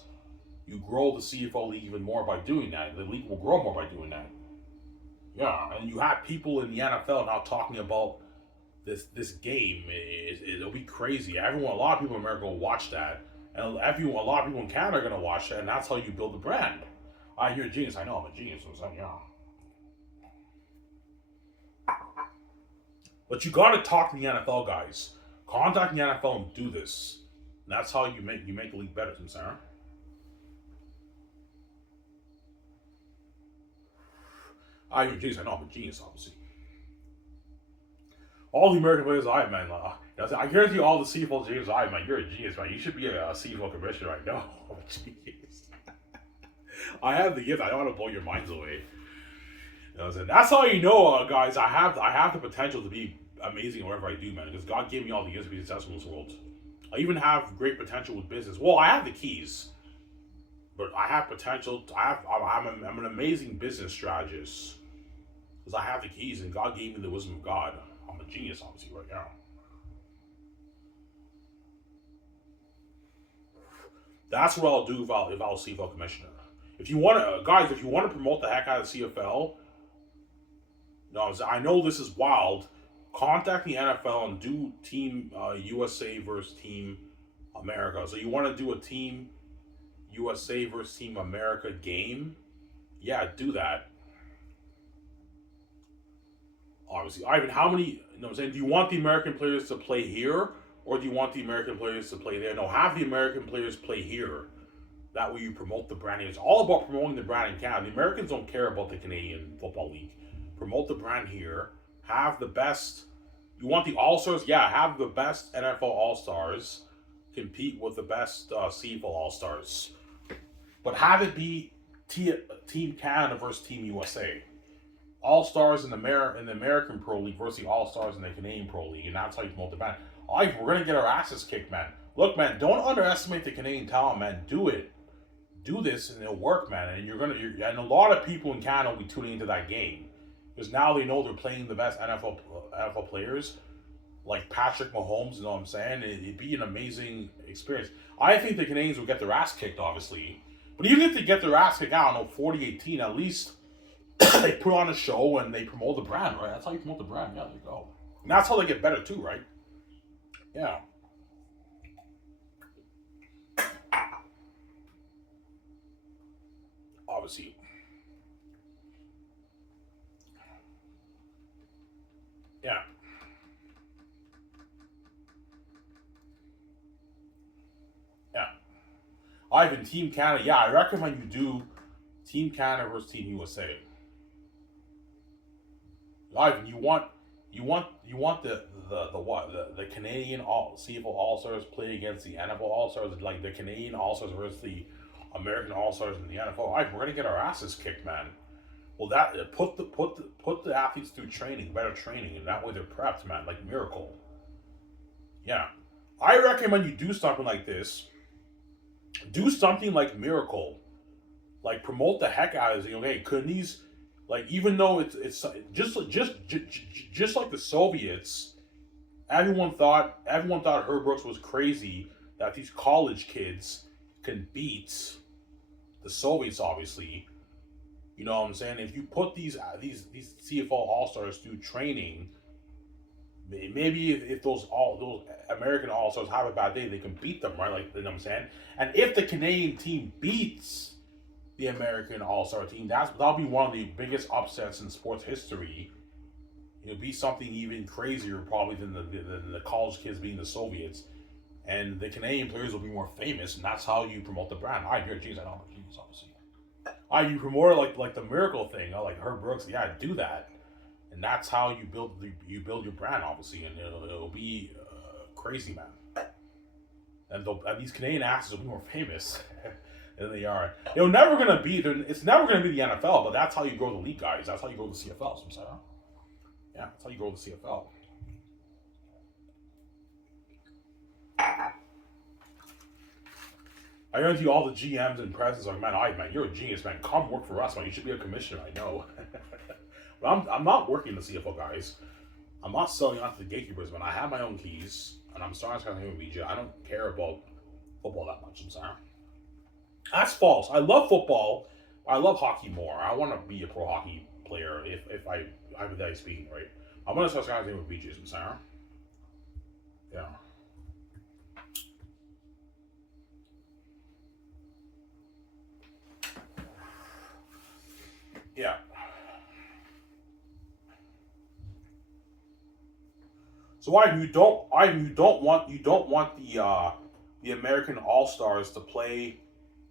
You grow the CFL league even more by doing that. The league will grow more by doing that. Yeah, and you have people in the NFL now talking about this game. It'll be crazy. A lot of people in America will watch that, and a lot of people in Canada are gonna watch that, and that's how you build the brand. You're a genius. I know I'm a genius. So yeah. But you gotta talk to the NFL guys. Contact the NFL and do this. And that's how you make the league better, Sarah. You're a genius. I know I'm a genius, obviously. All the American players man. I guarantee all the CFL genius man. You're a genius, man. You should be a CFL commissioner right now. I'm a genius. I have the gift. I don't want to blow your minds away. You know what I'm saying? That's how you know, guys. I have the potential to be amazing in whatever I do, man. Because God gave me all the gifts to be successful in this world. I even have great potential with business. Well, I have the keys, but I have potential. I'm an amazing business strategist because I have the keys, and God gave me the wisdom of God. I'm a genius, obviously, right now. That's what I'll do if I was CFL commissioner. If you want to, guys, if you want to promote the heck out of the CFL, no, I know this is wild. Contact the NFL and do Team USA versus Team America. So you want to do a Team USA versus Team America game? Yeah, do that. Obviously, Ivan, how many? You know what I'm saying? Do you want the American players to play here, or do you want the American players to play there? No, have the American players play here. That way you promote the branding. It's all about promoting the brand in Canada. The Americans don't care about the Canadian Football League. Promote the brand here. Have the best. You want the All-Stars? Yeah, have the best NFL All-Stars compete with the best CFL All-Stars. But have it be Team Canada versus Team USA. All-Stars in the American Pro League versus the All-Stars in the Canadian Pro League. And that's how you promote the brand. We're going to get our asses kicked, man. Look, man, don't underestimate the Canadian talent, man. Do it. Do this and it'll work, man. And and a lot of people in Canada will be tuning into that game because now they know they're playing the best NFL players like Patrick Mahomes. You know what I'm saying? It'd be an amazing experience. I think the Canadians will get their ass kicked, obviously, but even if they get their ass kicked, I don't know, 40-18, at least they put on a show and they promote the brand, right? That's how you promote the brand. Yeah, there you go. And that's how they get better too, right? Yeah. Obviously. Yeah. Yeah. Ivan, Team Canada. Yeah, I recommend you do Team Canada versus Team USA. Ivan, you want the Canadian CFL All Stars play against the NFL All Stars, like the Canadian All Stars versus the American All Stars in the NFL. Ivan, we're gonna get our asses kicked, man. Well, that put the athletes through training, better training, and that way they're prepped, man, like miracle. Yeah, I recommend you do something like this. Do something like miracle, like promote the heck out of it. Okay, couldn't these, like, even though it's just like the Soviets, everyone thought Herb Brooks was crazy that these college kids can beat the Soviets, obviously. You know what I'm saying? If you put these CFL All Stars through training, maybe if those American All Stars have a bad day, they can beat them, right? Like, you know what I'm saying? And if the Canadian team beats the American All Star team, that'll be one of the biggest upsets in sports history. It'll be something even crazier probably than the college kids being the Soviets, and the Canadian players will be more famous, and that's how you promote the brand. You're a genius. I know I'm a genius, obviously. You promote it like the miracle thing, like Herb Brooks. Yeah, do that, and that's how you build your brand, obviously, and it'll be crazy, man. And these Canadian actors will be more famous than they are. It's never gonna be the NFL, but that's how you grow the league, guys. That's how you grow the CFL. So I'm saying, yeah, that's how you grow the CFL. I guarantee you all the GMs and presidents are, man, you're a genius, man. Come work for us, man. You should be a commissioner, I know. But I'm not working the CFL, guys. I'm not selling out to the gatekeepers, man. I have my own keys, and I'm starting to with BJ. I don't care about football that much, I'm sorry. That's false. I love football. I love hockey more. I want to be a pro hockey player if I hypothetically speaking, right? I'm gonna start scouting with BJ's, I'm sorry. Yeah. Yeah. So why you don't want the American All Stars to play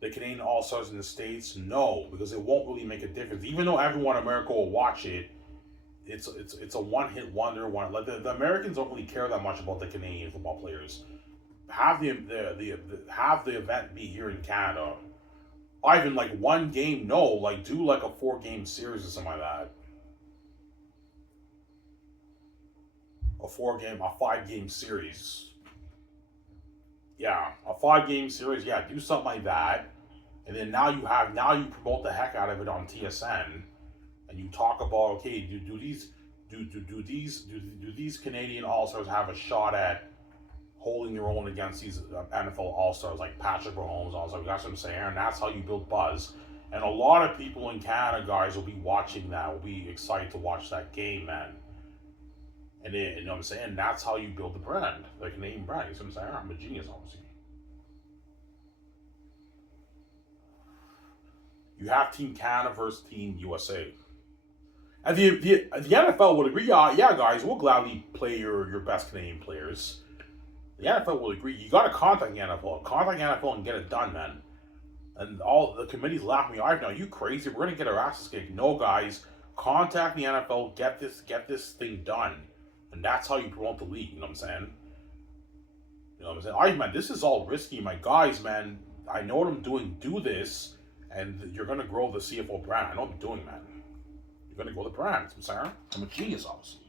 the Canadian All Stars in the States? No, because it won't really make a difference. Even though everyone in America will watch it, it's a one hit wonder. Like the Americans don't really care that much about the Canadian football players. Have have the event be here in Canada. Even like one game, no, like do like a 4-game series or something like that. A 5-game series. Yeah, a 5-game series. Yeah, do something like that, and then now you promote the heck out of it on TSN, and you talk about, okay, do these Canadian All Stars have a shot at holding their own against these NFL All Stars like Patrick Mahomes? Also, that's what I'm saying, and that's how you build buzz. And a lot of people in Canada, guys, will be watching that. Will be excited to watch that game, man. And then, you know what I'm saying? That's how you build the brand, the Canadian brand. You know what I'm saying? I'm a genius, obviously. You have Team Canada versus Team USA. And the NFL would agree, yeah, guys, we'll gladly play your best Canadian players. The NFL will agree. You got to contact the NFL. Contact the NFL and get it done, man. And all the committee's laughing me off now. You crazy? We're going to get our asses kicked. No, guys. Contact the NFL. Get this thing done. And that's how you promote the league, you know what I'm saying? You know what I'm saying? Man, this is all risky, my guys, man. I know what I'm doing. Do this, and you're going to grow the CFO brand. I know what I'm doing, man. You're going to grow the brand. I'm sorry. I'm a genius, obviously.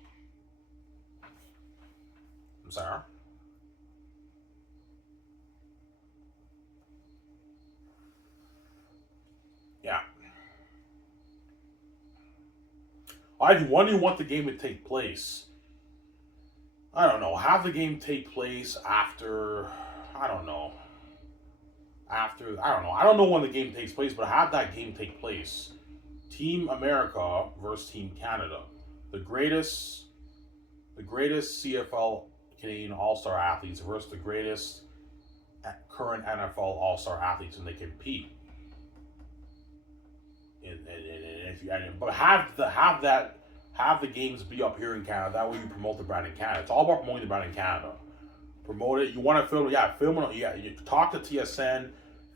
I'm sorry. Yeah. When do you want the game to take place? I don't know. Have the game take place after. I don't know. I don't know when the game takes place, but have that game take place. Team America versus Team Canada. The greatest CFL Canadian All-Star athletes versus the greatest current NFL All-Star athletes, and they compete. But have the games be up here in Canada. That way you promote the brand in Canada. It's all about promoting the brand in Canada. Promote it. You want to film it? Film it. You talk to TSN.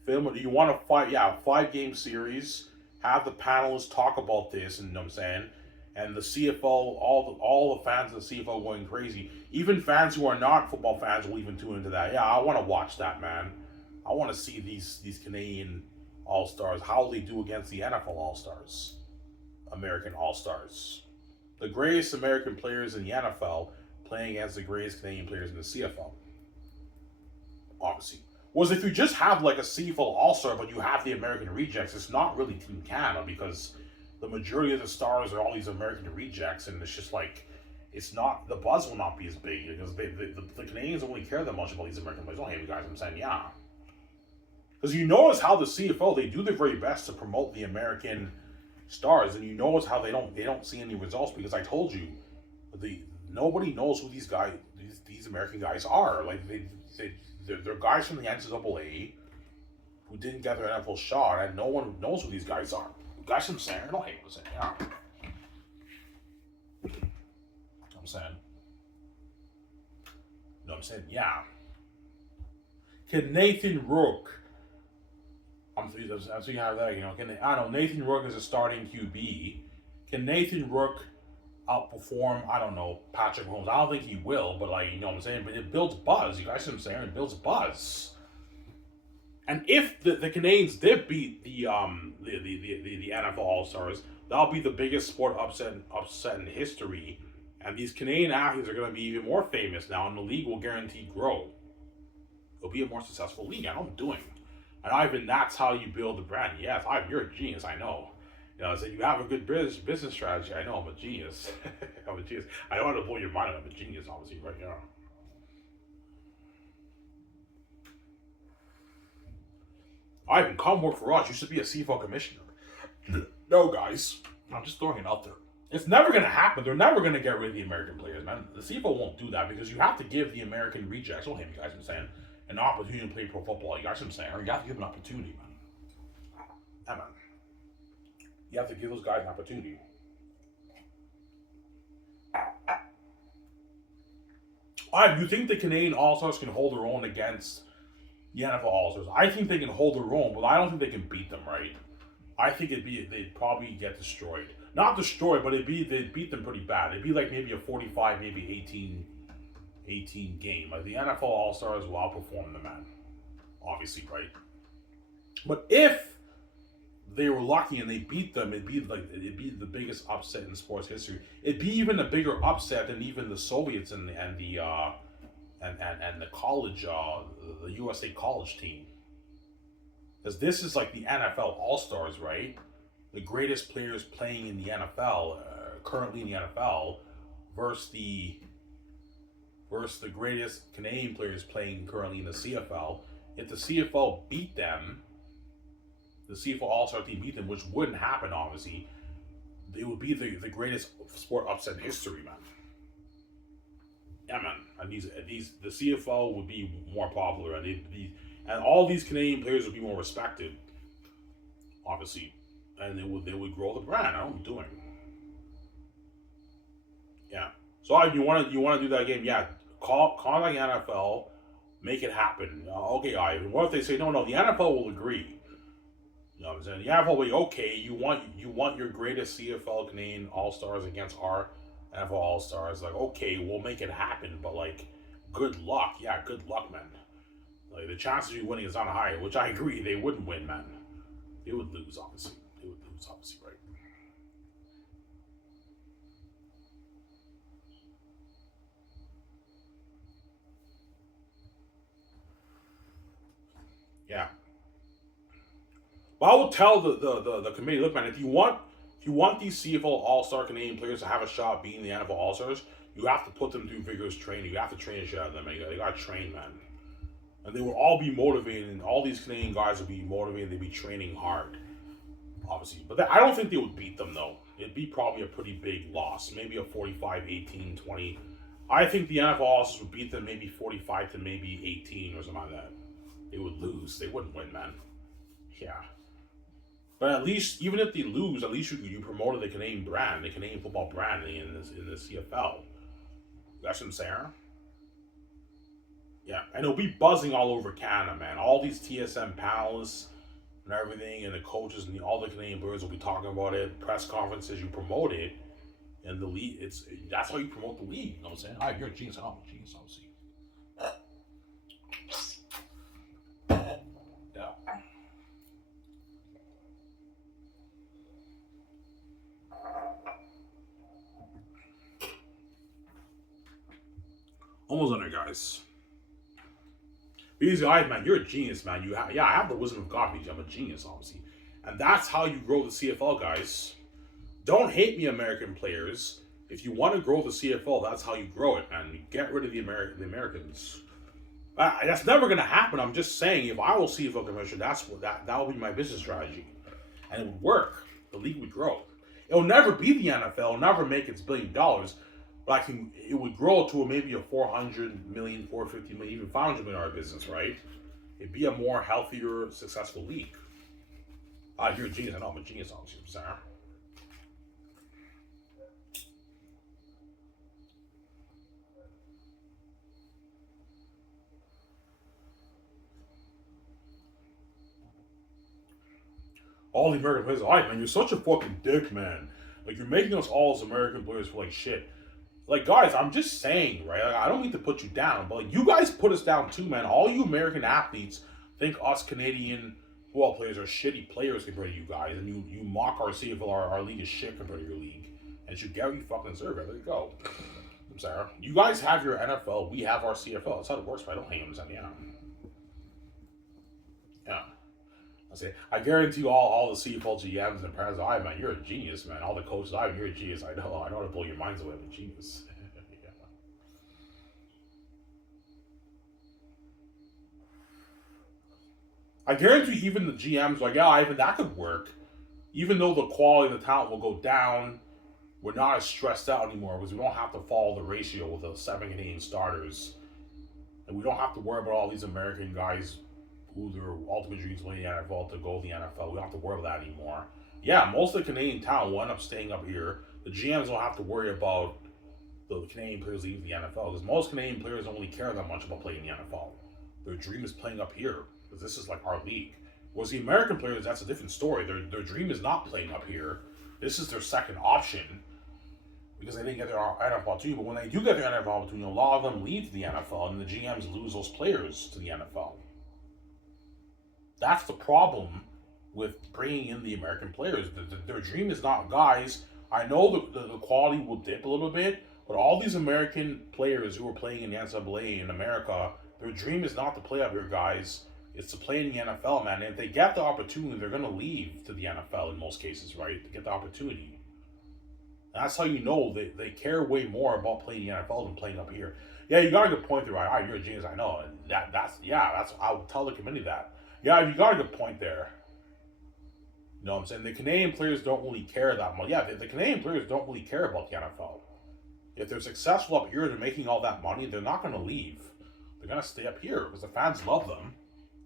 Film it. You want to fight? 5-game series. Have the panelists talk about this, and you know what I'm saying. And the CFL, all the fans of the CFL going crazy. Even fans who are not football fans will even tune into that. Yeah, I want to watch that, man. I want to see these Canadian All-Stars, how they do against the NFL All-Stars, American All-Stars. The greatest American players in the NFL playing against the greatest Canadian players in the CFL. Obviously. Whereas if you just have like a CFL All-Star, but you have the American rejects, it's not really Team Canada, because the majority of the stars are all these American rejects, and it's just like, it's not, the buzz will not be as big, because the Canadians don't really care that much about these American players. Don't hate me, guys, I'm saying, yeah. Because you notice how the CFL, they do their very best to promote the American stars, and you notice how they don't see any results, because I told you, nobody knows who these American guys are. Like they're guys from the NCAA who didn't get their NFL shot, and no one knows who these guys are. Guys from Sanger, don't hate us. Yeah. I'm saying. No, I'm saying, yeah. Can Nathan Rook? I'm thinking how that, I don't know. Nathan Rook is a starting QB. Can Nathan Rook outperform, I don't know, Patrick Mahomes? I don't think he will, but you know what I'm saying? But it builds buzz. You guys see what I'm saying? It builds buzz. And if the Canadians did beat the NFL All-Stars, that'll be the biggest sport upset in history. And these Canadian athletes are going to be even more famous now, and the league will guarantee grow. It'll be a more successful league. I know what I'm doing. And Ivan, that's how you build a brand. Yes, Ivan, you're a genius. I know. So you have a good business strategy. I know. I'm a genius. I'm a genius. I don't want to blow your mind. I'm a genius, obviously, right now. Ivan, come work for us. You should be a CFL commissioner. No, guys. I'm just throwing it out there. It's never going to happen. They're never going to get rid of the American players, man. The CFL won't do that, because you have to give the American rejects, don't hit me, guys, I'm saying, an opportunity to play pro football. You guys, I'm saying, or you have to give them an opportunity, man. Yeah, man. You have to give those guys an opportunity. Alright, you think the Canadian All-Stars can hold their own against the NFL All-Stars? I think they can hold their own, but I don't think they can beat them, right? I think they'd probably get destroyed. Not destroyed, but they'd beat them pretty bad. It'd be like maybe a 45, maybe 18 game. Like the NFL All-Stars will outperform them, man. Obviously, right? But if they were lucky and they beat them, it'd be the biggest upset in sports history. It'd be even a bigger upset than even the Soviets and the college, the USA college team. Because this is like the NFL All-Stars, right? The greatest players playing in the NFL, currently in the NFL, versus the greatest Canadian players playing currently in the CFL. If the CFL beat them, the CFL All-Star team beat them, which wouldn't happen, obviously, it would be the greatest sport upset in history, man. Yeah, man. And the CFL would be more popular, and all these Canadian players would be more respected, obviously, and they would grow the brand. I don't know what I'm doing. Yeah. So if you want to do that game, yeah, call the NFL, make it happen. Okay, Ivan. What if they say no? The NFL will agree. You know what I'm saying? The NFL will be okay. You want your greatest CFL Canadian All-Stars against our NFL All-Stars? Like, okay, we'll make it happen, but good luck. Yeah, good luck, man. The chances of you winning is not high, which I agree. They wouldn't win, man. They would lose, obviously. Right? Yeah. But I will tell the committee, look, man, if you want these CFL All-Star Canadian players to have a shot being the NFL All-Stars, you have to put them through vigorous training. You have to train the shit out of them, man. You got to train, man. And they will all be motivated, and all these Canadian guys will be motivated. They'll be training hard, obviously. But I don't think they would beat them, though. It'd be probably a pretty big loss. Maybe a 45, 18, 20. I think the NFL All-Stars would beat them maybe 45 to maybe 18 or something like that. They would lose. They wouldn't win, man. Yeah. But at least, even if they lose, at least you promoted the Canadian brand, the Canadian football brand in the CFL. That's what I'm saying. Yeah, and it'll be buzzing all over Canada, man. All these TSM panelists and everything, and the coaches and all the Canadian players will be talking about it. Press conferences, you promote it, and the league. That's how you promote the league. You know what I'm saying? All right, you're a genius. I'm a genius, obviously. Yeah. Almost on there, guys. These guys, man, you're a genius, man. I have the wisdom of God. I'm a genius, obviously, and that's how you grow the CFL, guys. Don't hate me, American players. If you want to grow the CFL, that's how you grow it, man. You get rid of the Americans. That's never gonna happen. I'm just saying, if I will see a commissioner, that will be my business strategy, and it would work. The league would grow. It'll never be the NFL. It'll never make its $1 billion, but it would grow to maybe a 400 million, 450 million, even 500 million business, right? It'd be a more healthier, successful league. You're a genius. I know I'm a genius, obviously, Sarah. All the American players, all right, man, you're such a fucking dick, man. Like, you're making us all as American players feel like shit. Like, guys, I'm just saying, right? Like, I don't mean to put you down, but like, you guys put us down too, man. All you American athletes think us Canadian football players are shitty players compared to you guys, and you mock our CFL, our league is shit compared to your league. And you get what you fucking deserve. There you go. I'm sorry. You guys have your NFL, we have our CFL. That's how it works, right? Don't hang them, yeah. Yeah. I guarantee you all the CFL GMs and parents, man, you're a genius, man. All the coaches, you're a genius. I know how to blow your minds away. I'm a genius. Yeah. I guarantee you, even the GMs, like, yeah, even that could work. Even though the quality of the talent will go down, we're not as stressed out anymore because we don't have to follow the ratio with the 7 Canadian starters. And we don't have to worry about all these American guys who their ultimate dreams playing the NFL to go to the NFL. We don't have to worry about that anymore. Yeah, most of the Canadian talent will end up staying up here. The GMs don't have to worry about the Canadian players leaving the NFL because most Canadian players don't really care that much about playing the NFL. Their dream is playing up here because this is like our league. Whereas the American players, that's a different story. Their dream is not playing up here. This is their second option because they didn't get their NFL opportunity. But when they do get their NFL opportunity, a lot of them leave to the NFL and the GMs lose those players to the NFL. That's the problem with bringing in the American players. Their dream is not, guys, I know the quality will dip a little bit, but all these American players who are playing in the NCAA in America, their dream is not to play up here, guys. It's to play in the NFL, man. And if they get the opportunity, they're going to leave to the NFL in most cases, right? To get the opportunity. And that's how you know they care way more about playing the NFL than playing up here. Yeah, you got a good point there, right? You're a genius, I know. And that's I would tell the committee that. Yeah, you got a good point there. You know what I'm saying? The Canadian players don't really care that much. Yeah, the Canadian players don't really care about the NFL. If they're successful up here, they're making all that money, they're not going to leave. They're going to stay up here because the fans love them.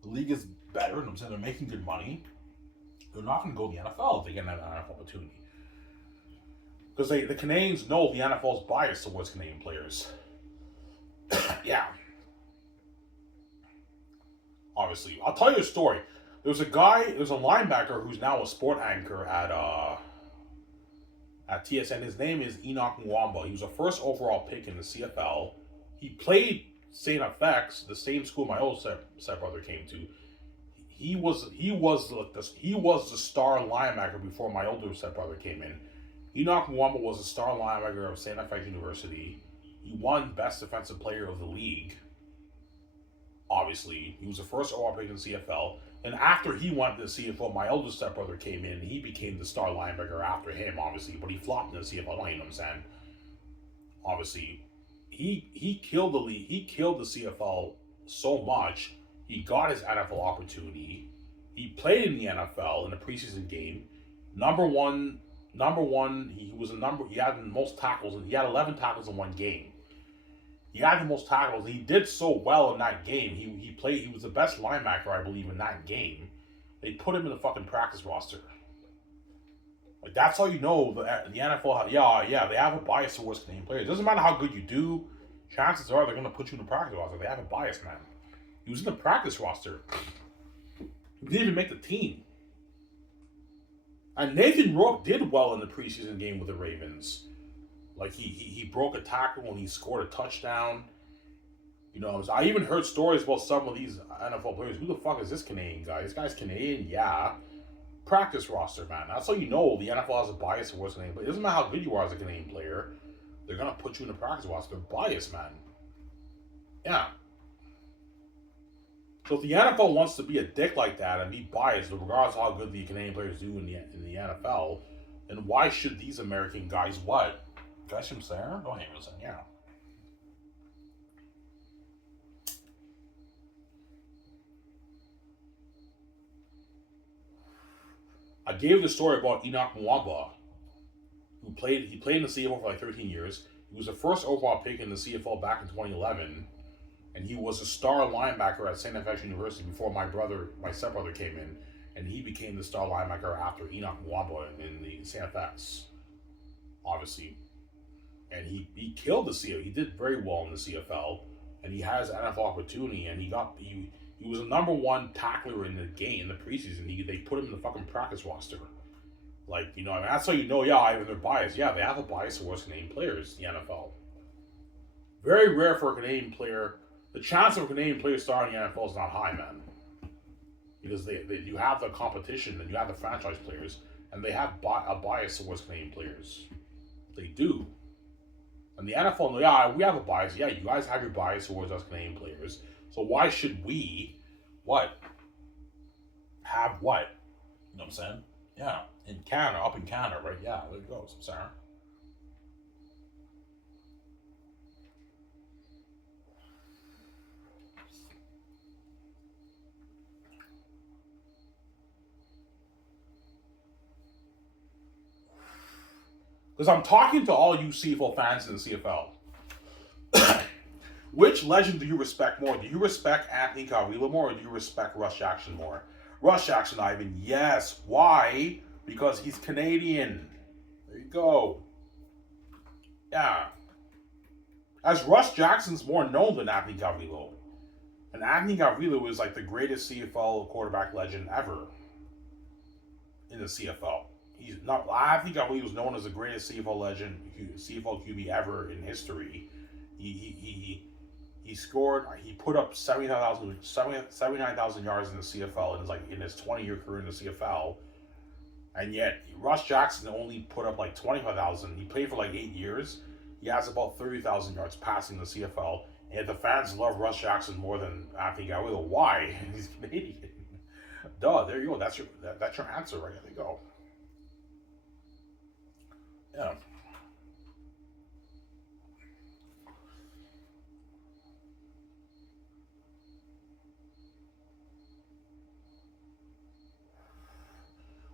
The league is better, you know what I'm saying? They're making good money. They're not going to go to the NFL if they get an NFL opportunity. Because the Canadians know the NFL is biased towards Canadian players. Yeah. Obviously. I'll tell you a story. There's a linebacker who's now a sport anchor at TSN. His name is Enoch Mwamba. He was a first overall pick in the CFL. He played St. FX, the same school my old stepbrother came to. He was the star linebacker before my older stepbrother came in. Enoch Mwamba was a star linebacker of St. FX University. He won Best Defensive Player of the League. Obviously, he was the first overall pick in the CFL. And after he went to the CFL, my oldest stepbrother came in. He became the star linebacker after him, obviously. But he flopped in the CFL. You know what I'm saying? Obviously, he killed the league. He killed the CFL so much. He got his NFL opportunity. He played in the NFL in a preseason game. Number one. He had the most tackles, and he had 11 tackles in one game. He had the most tackles. He did so well in that game. He was the best linebacker, I believe, in that game. They put him in the fucking practice roster. Like, that's how you know the NFL. Yeah, they have a bias towards Canadian players. It doesn't matter how good you do. Chances are they're going to put you in the practice roster. They have a bias, man. He was in the practice roster. He didn't even make the team. And Nathan Rourke did well in the preseason game with the Ravens. Like, he broke a tackle and he scored a touchdown. You know, I even heard stories about some of these NFL players. Who the fuck is this Canadian guy? This guy's Canadian? Yeah. Practice roster, man. That's how you know the NFL has a bias towards Canadian players. It doesn't matter how good you are as a Canadian player. They're going to put you in the practice roster. They're biased, man. Yeah. So if the NFL wants to be a dick like that and be biased, regardless of how good the Canadian players do in the NFL, then why should these American guys what? Guys from Sarah? Don't hate me, yeah. I gave the story about Enoch Mwamba, he played in the CFL for like 13 years. He was the first overall pick in the CFL back in 2011, and he was a star linebacker at St. FX University before my stepbrother came in, and he became the star linebacker after Enoch Mwamba in the St. FX, obviously. And he killed the CFL. He did very well in the CFL, and he has an NFL opportunity, and he was a number one tackler in the game in the preseason. They put him in the fucking practice roster. Like, you know, I mean, that's how you know, yeah, they're biased. Yeah, they have a bias towards Canadian players in the NFL. Very rare for a Canadian player. The chance of a Canadian player starting in the NFL is not high, man. Because you have the competition and you have the franchise players, and they have a bias towards Canadian players. They do. And the NFL, yeah, we have a bias. Yeah, you guys have your bias towards us Canadian players. So why should we, have what? You know what I'm saying? Yeah, in Canada, up in Canada, right? Yeah, there it goes. I'm sorry. Because I'm talking to all you CFL fans in the CFL. Which legend do you respect more? Do you respect Anthony Calvillo more, or do you respect Russ Jackson more? Russ Jackson, Ivan, yes. Why? Because he's Canadian. There you go. Yeah. As Russ Jackson's more known than Anthony Calvillo. And Anthony Calvillo is like the greatest CFL quarterback legend ever in the CFL. He's not. Anthony Calvillo was known as the greatest CFL legend, CFL QB ever in history. He scored. He put up 79,000 yards in the CFL in his 20-year career in the CFL, and yet Russ Jackson only put up like 25,000. He played for like 8 years. He has about 30,000 yards passing the CFL, and the fans love Russ Jackson more than Anthony Calvillo. Why? He's Canadian. Duh. There you go. That's your answer right there. You go. Yeah.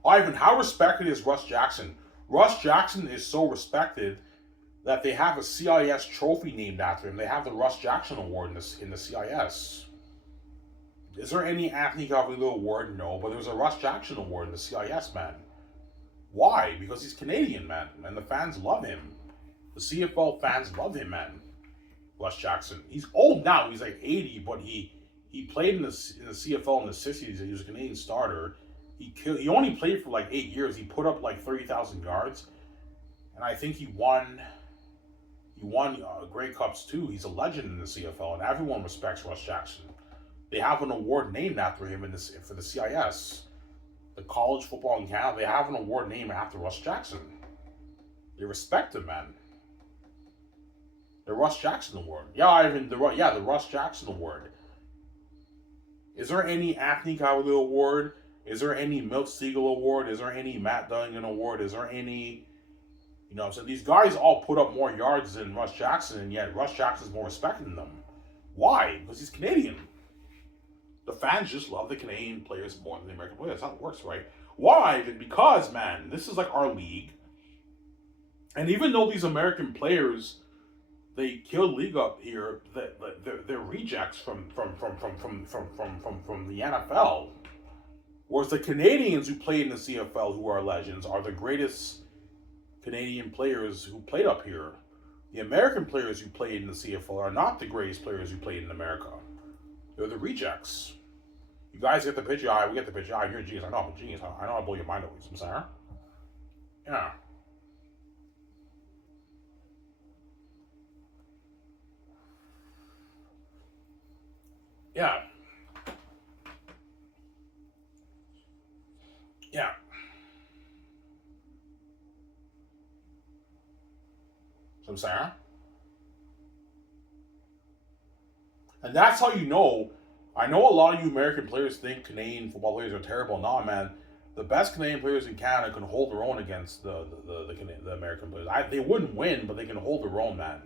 Ivan, how respected is Russ Jackson? Russ Jackson is so respected that they have a CIS trophy named after him. They have the Russ Jackson Award in the CIS. Is there any Anthony Calvillo award? No, but there's a Russ Jackson Award in the CIS, man. Why? Because he's Canadian, man, and the fans love him. The CFL fans love him, man. Russ Jackson. He's old now. He's like 80, but he played in the CFL in the 60s. He was a Canadian starter. He only played for like 8 years. He put up like 30,000 yards, and I think he won Grey Cups too. He's a legend in the CFL, and everyone respects Russ Jackson. They have an award named after him for the CIS, the college football in Canada. They have an award named after Russ Jackson. They respect him, man. The Russ Jackson Award. Yeah, the Russ Jackson Award. Is there any Anthony Calvillo Award? Is there any Milt Siegel Award? Is there any Matt Dunnigan Award? Is there any, you know what I'm saying? These guys all put up more yards than Russ Jackson, and yet Russ Jackson's more respected than them. Why? Because he's Canadian. The fans just love the Canadian players more than the American players. That's how it works, right? Why? Because, man, this is like our league. And even though these American players, they killed league up here, they're rejects from the NFL. Whereas the Canadians who played in the CFL, who are legends, are the greatest Canadian players who played up here. The American players who played in the CFL are not the greatest players who played in America. They're the rejects. You guys get the picture. We get the picture. You're a genius. I know I'm a genius. I know I blow your mind over. I'm sorry. Yeah. Yeah. Yeah. So I'm saying. And that's how you know. I know a lot of you American players think Canadian football players are terrible. Nah, man. The best Canadian players in Canada can hold their own against the American players. They wouldn't win, but they can hold their own, man.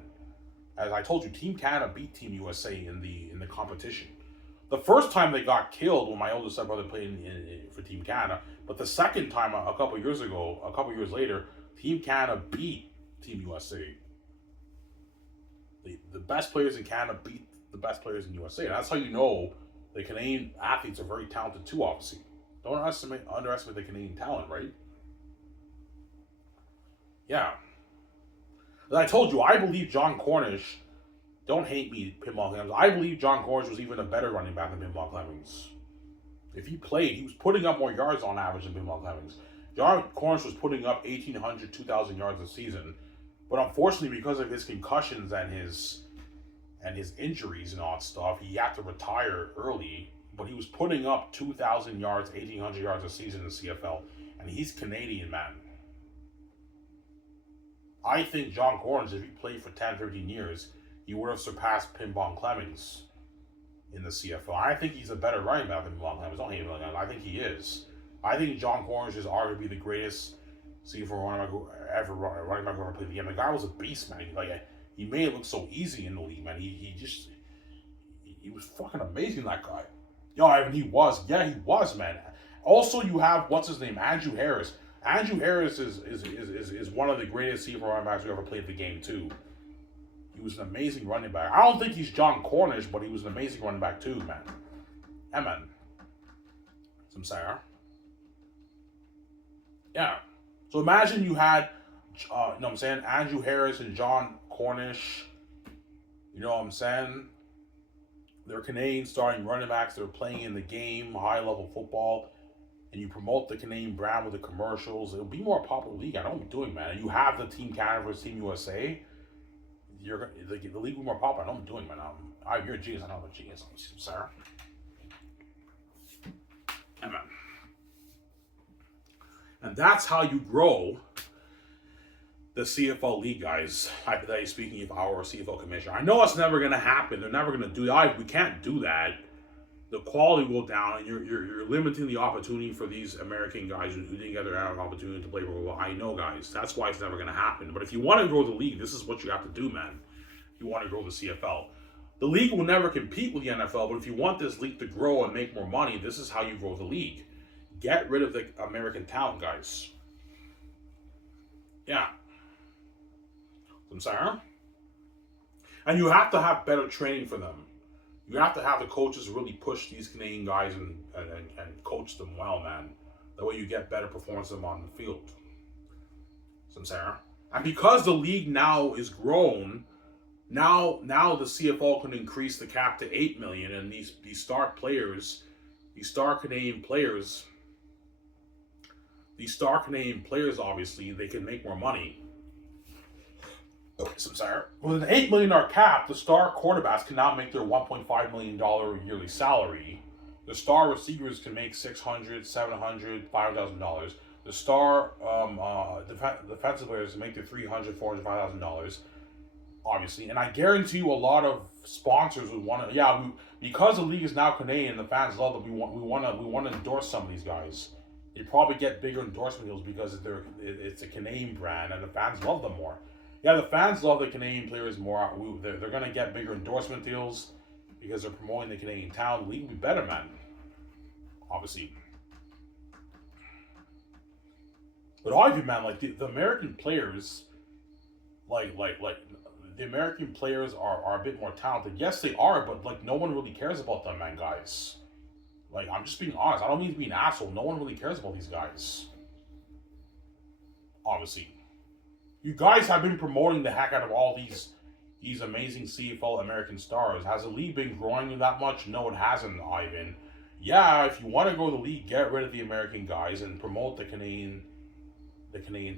As I told you, Team Canada beat Team USA in the competition. The first time they got killed when my oldest stepbrother played for Team Canada, but the second time a couple years ago, a couple years later, Team Canada beat Team USA. The best players in Canada beat the best players in USA. And that's how you know the Canadian athletes are very talented too, obviously. Don't underestimate the Canadian talent, right? Yeah. And I told you, I believe John Cornish, don't hate me, Pinball Clemmings, I believe John Cornish was even a better running back than Pinball Clemmings. If he played, he was putting up more yards on average than Pinball Clemmings. John Cornish was putting up 1,800, 2,000 yards a season. But unfortunately, because of his concussions and his injuries and all that stuff, he had to retire early. But he was putting up 2,000 yards, 1,800 yards a season in the CFL. And he's Canadian, man. I think John Cornish, if he played for 10, 13 years, he would have surpassed Pinball Clemmings in the CFL. I think he's a better running back than Pinball Clemmings. Don't hate him like that. I think he is. I think John Cornish is arguably the greatest CFL running back who ever played the game. The guy was a beast, man. He made it look so easy in the league, man. He was fucking amazing, that guy. Yo, Ivan, he was, man. Also, you have what's his name, Andrew Harris. Andrew Harris is one of the greatest CFL running backs who ever played the game too. He was an amazing running back. I don't think he's John Cornish, but he was an amazing running back too, man. Yeah, man. Some saying. Yeah. So imagine you had, you know what I'm saying, Andrew Harris and John Cornish. You know what I'm saying? They're Canadian starting running backs. They're playing in the game, high-level football. And you promote the Canadian brand with the commercials. It'll be more popular league. I know what I'm doing, man. You have the Team Canada versus Team USA. The league will be more popular. I know what I'm doing, man. You're a genius. I know I'm a genius. I'm sorry. Yeah, man. And that's how you grow the CFL league, guys. Hypothetically speaking, if I were a CFL commissioner. I know it's never going to happen. They're never going to do that. We can't do that. The quality will go down, and you're limiting the opportunity for these American guys who didn't get their opportunity to play for well. I know, guys. That's why it's never going to happen. But if you want to grow the league, this is what you have to do, man. You want to grow the CFL. The league will never compete with the NFL, but if you want this league to grow and make more money, this is how you grow the league. Get rid of the American talent, guys. Yeah. I'm sorry. And you have to have better training for them. You have to have the coaches really push these Canadian guys and coach them well, man. That way you get better performance of them on the field. Some Sarah. And because the league now is grown, now the CFL can increase the cap to $8 million, and these star players, these star Canadian players, obviously, they can make more money. Some Sarah. With an $8 million cap, the star quarterbacks can now make their $1.5 million yearly salary. The star receivers can make $600,000, $700,000, $500,000. The star defensive players make their $300,000, $400,000, $500,000. Obviously, and I guarantee you, a lot of sponsors would want to. Yeah, because the league is now Canadian, the fans love it. We want to endorse some of these guys. You probably get bigger endorsement deals because it's a Canadian brand, and the fans love them more. Yeah, the fans love the Canadian players more. They're going to get bigger endorsement deals because they're promoting the Canadian talent. The league will be better, man. Obviously. But obviously, man, like the American players, the American players are a bit more talented. Yes, they are, but like no one really cares about them, man, guys. Like, I'm just being honest. I don't mean to be an asshole. No one really cares about these guys. Obviously. You guys have been promoting the heck out of all these amazing CFL American stars. Has the league been growing that much? No, it hasn't, Ivan. Yeah, if you want to grow the league, get rid of the American guys and promote the Canadian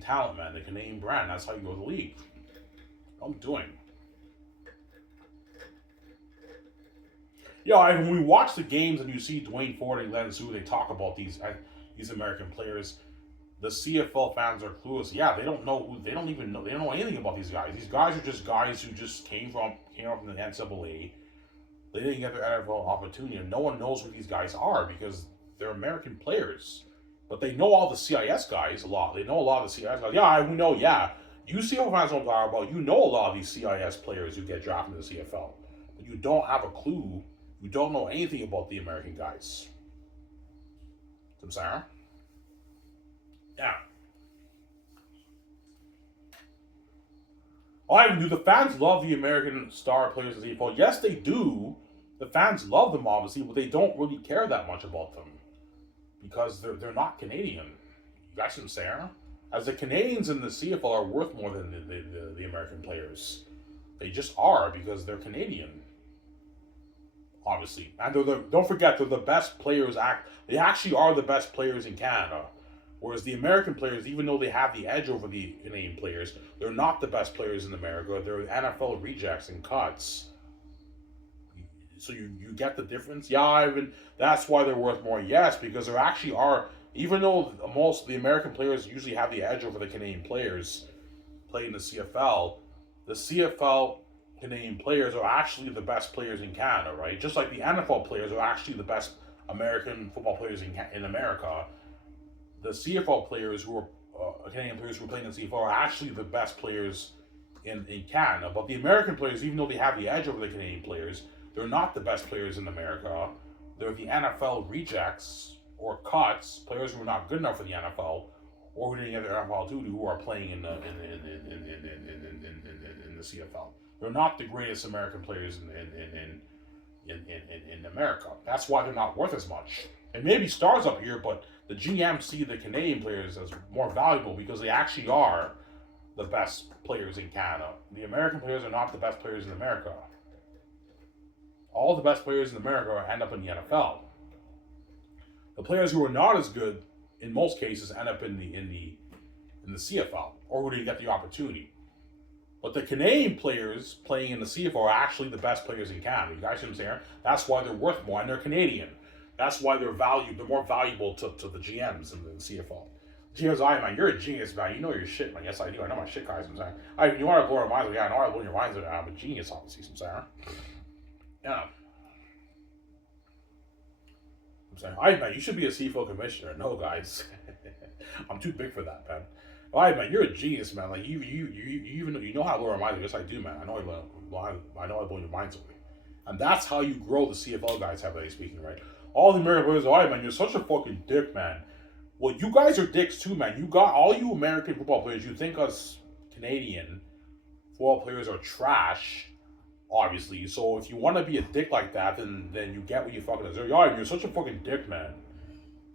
talent, man, the Canadian brand. That's how you grow the league. I'm doing. Yo, Ivan, when we watch the games and you see Dwayne Ford and Glenn Sue, they talk about these American players. The CFL fans are clueless. Yeah, they don't know they don't know anything about these guys. These guys are just guys who just came from the NCAA. They didn't get their NFL opportunity, and no one knows who these guys are because they're American players. But they know all the CIS guys a lot. They know a lot of the CIS guys. Yeah, we know, yeah. You CFL fans don't talk about, you know a lot of these CIS players who get drafted in the CFL. But you don't have a clue. You don't know anything about the American guys. I'm saying? Yeah. Do the fans love the American star players in the CFL? Yes, they do. The fans love them, obviously, but they don't really care that much about them because they're not Canadian. You guys what I'm saying? As the Canadians in the CFL are worth more than the American players. They just are because they're Canadian. Obviously. And don't forget, they're the best players. They actually are the best players in Canada. Whereas the American players, even though they have the edge over the Canadian players, they're not the best players in America. They're NFL rejects and cuts. So you get the difference? Yeah, Ivan, that's why they're worth more. Yes, because there actually are, even though most of the American players usually have the edge over the Canadian players playing the CFL Canadian players are actually the best players in Canada, right? Just like the NFL players are actually the best American football players in America. The CFL players who are Canadian players who are playing in the CFL are actually the best players in Canada. But the American players, even though they have the edge over the Canadian players, they're not the best players in America. They're the NFL rejects or cuts, players who are not good enough for the NFL, or who didn't get the NFL too, who are playing in the CFL. They're not the greatest American players in America. That's why they're not worth as much. And maybe stars up here, but the GM see the Canadian players as more valuable because they actually are the best players in Canada. The American players are not the best players in America. All the best players in America end up in the NFL. The players who are not as good, in most cases, end up in the CFL, or who didn't get the opportunity. But the Canadian players playing in the CFL are actually the best players in Canada. You guys see what I'm saying? That's why they're worth more, and they're Canadian. That's why they're more valuable to the GMs in the CFL. GMs, man, you're a genius, man. You know your shit, man. Yes, I do. I know my shit, guys. I'm saying, you want to blow our minds? Yeah, I know I blow your minds. I'm a genius, obviously. I'm saying, yeah. I'm saying, man, you should be a CFL commissioner. No, guys, I'm too big for that, man. Man, you're a genius, man. Like you even you know how to blow our minds. Yes, I do, man. I know I blow your minds away, and that's how you grow the CFL guys. Heavily speaking, right? All the American players, man, you're such a fucking dick, man. Well, you guys are dicks too, man. You got all you American football players. You think us Canadian football players are trash, obviously. So if you want to be a dick like that, then you get what you fucking deserve. You're such a fucking dick, man.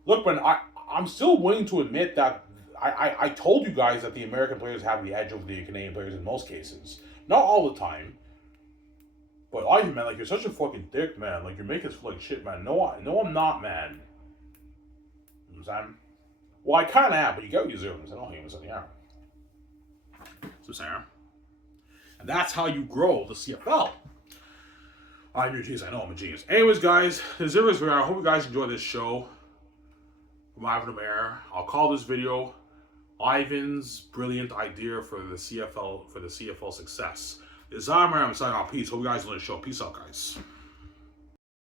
Look, man, I'm still willing to admit that I told you guys that the American players have the edge over the Canadian players in most cases. Not all the time. But man, like, you're such a fucking dick, man. Like, you're making us feel like shit, man. No, I'm not, man. You know what I'm saying? Well, I kind of am, but you get what you deserve. I don't hate myself, yeah. So, Sarah. And that's how you grow the CFL. I'm your genius. I know I'm a genius. Anyways, guys, I hope you guys enjoy this show from Ivan Air. I'll call this video Ivan's brilliant idea for the CFL success. It's Ivan Air. I'm signing off. Peace. Hope you guys enjoy the show. Peace out, guys.